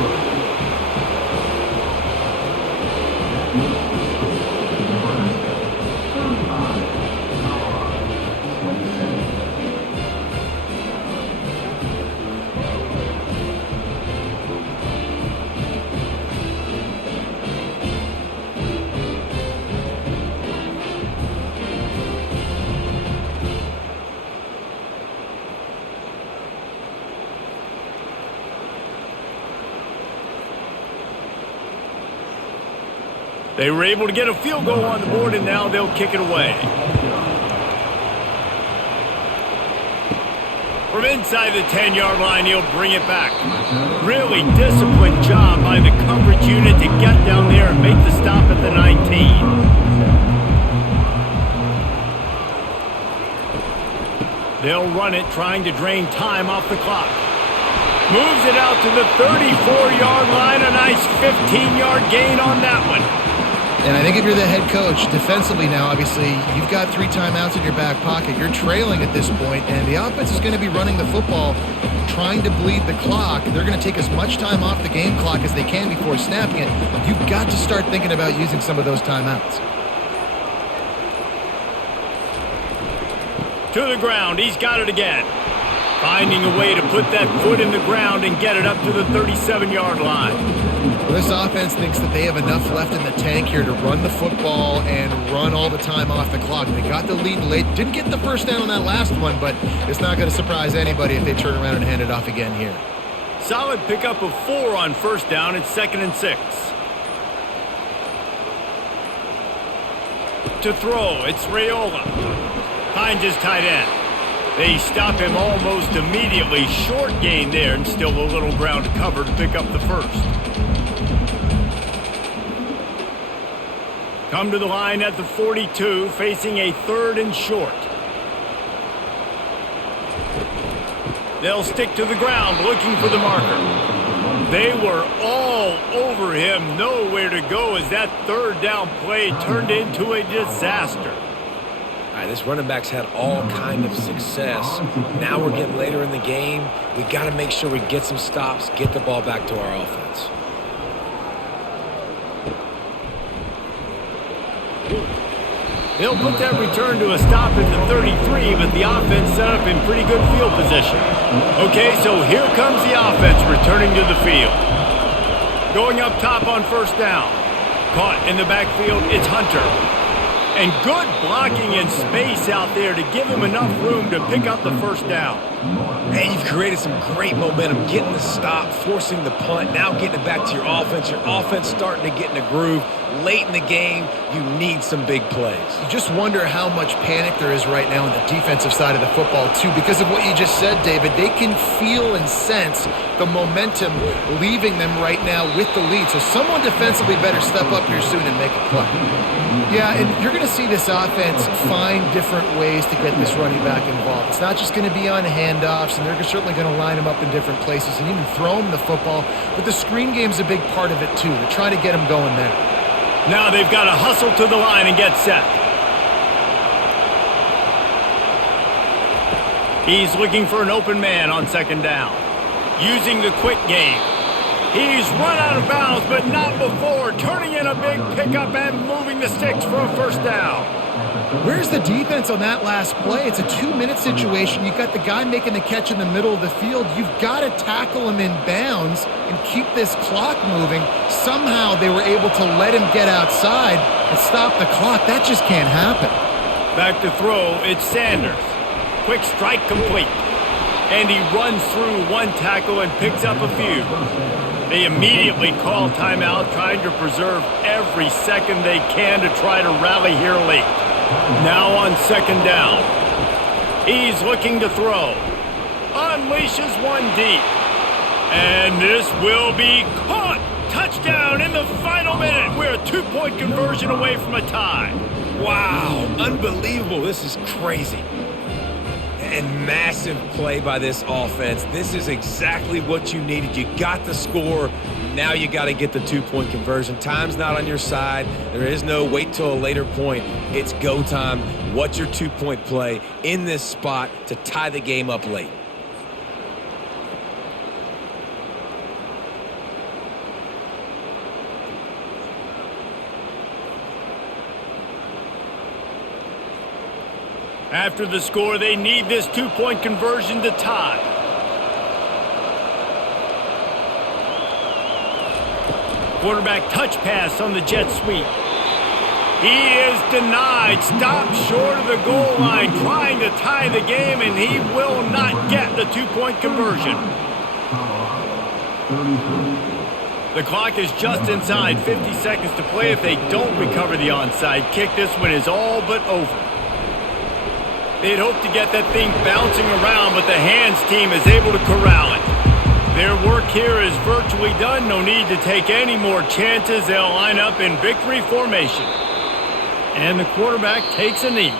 They were able to get a field goal on the board, and now they'll kick it away. From inside the 10-yard line, he'll bring it back. Really disciplined job by the coverage unit to get down there and make the stop at the 19. They'll run it, trying to drain time off the clock. Moves it out to the 34-yard line. A nice 15-yard gain on that one. And I think if you're the head coach, defensively now, obviously, you've got 3 timeouts in your back pocket. You're trailing at this point, and the offense is going to be running the football, trying to bleed the clock. They're going to take as much time off the game clock as they can before snapping it. You've got to start thinking about using some of those timeouts. To the ground. He's got it again. Finding a way to put that foot in the ground and get it up to the 37-yard line. Well, this offense thinks that they have enough left in the tank here to run the football and run all the time off the clock. They got the lead late. Didn't get the first down on that last one, but it's not going to surprise anybody if they turn around and hand it off again here. Solid pickup of 4 on first down. It's 2nd and 6. To throw, it's Raiola. Finds his tight end. They stop him almost immediately. Short gain there, and still a little ground to cover to pick up the first. Come to the line at the 42, facing a 3rd and short. They'll stick to the ground, looking for the marker. They were all over him, nowhere to go as that 3rd down play turned into a disaster. All right, this running back's had all kind of success. Now we're getting later in the game. We got to make sure we get some stops, get the ball back to our offense. They'll put that return to a stop at the 33, but the offense set up in pretty good field position. Okay, so here comes the offense returning to the field. Going up top on first down. Caught in the backfield, it's Hunter. And good blocking in space out there to give him enough room to pick up the first down. And you've created some great momentum, getting the stop, forcing the punt, now getting it back to your offense. Your offense starting to get in a groove. Late in the game, you need some big plays. You just wonder how much panic there is right now on the defensive side of the football, too, because of what you just said, David. They can feel and sense the momentum leaving them right now with the lead. So someone defensively better step up here soon and make a play. Yeah, and you're going to see this offense find different ways to get this running back involved. It's not just going to be on handoffs, and they're certainly going to line him up in different places and even throw him the football. But the screen game's a big part of it, too. They're trying to get him going there. Now they've got to hustle to the line and get set. He's looking for an open man on 2nd down. Using the quick game. He's run out of bounds, but not before. Turning in a big pickup and moving the sticks for a first down. Where's the defense on that last play? It's a 2-minute situation. You've got the guy making the catch in the middle of the field. You've got to tackle him in bounds and keep this clock moving. Somehow they were able to let him get outside and stop the clock. That just can't happen. Back to throw, it's Sanders. Quick strike complete. And he runs through one tackle and picks up a few. They immediately call timeout, trying to preserve every second they can to try to rally here late. Now on 2nd down. He's looking to throw. Unleashes one deep. And this will be caught. Touchdown in the final minute. We're a 2-point conversion away from a tie. Wow, unbelievable. This is crazy. And massive play by this offense. This is exactly what you needed. You got the score. Now you got to get the 2-point conversion. Time's not on your side. There is no wait till a later point. It's go time. What's your 2-point play in this spot to tie the game up late? After the score, they need this 2-point conversion to tie. Quarterback touch pass on the jet sweep. He is denied. Stopped short of the goal line, trying to tie the game, and he will not get the 2-point conversion. The clock is just inside 50 seconds to play. If they don't recover the onside kick, this one is all but over. They'd hoped to get that thing bouncing around, but the hands team is able to corral it. Their work here is virtually done. No need to take any more chances. They'll line up in victory formation. And the quarterback takes a knee.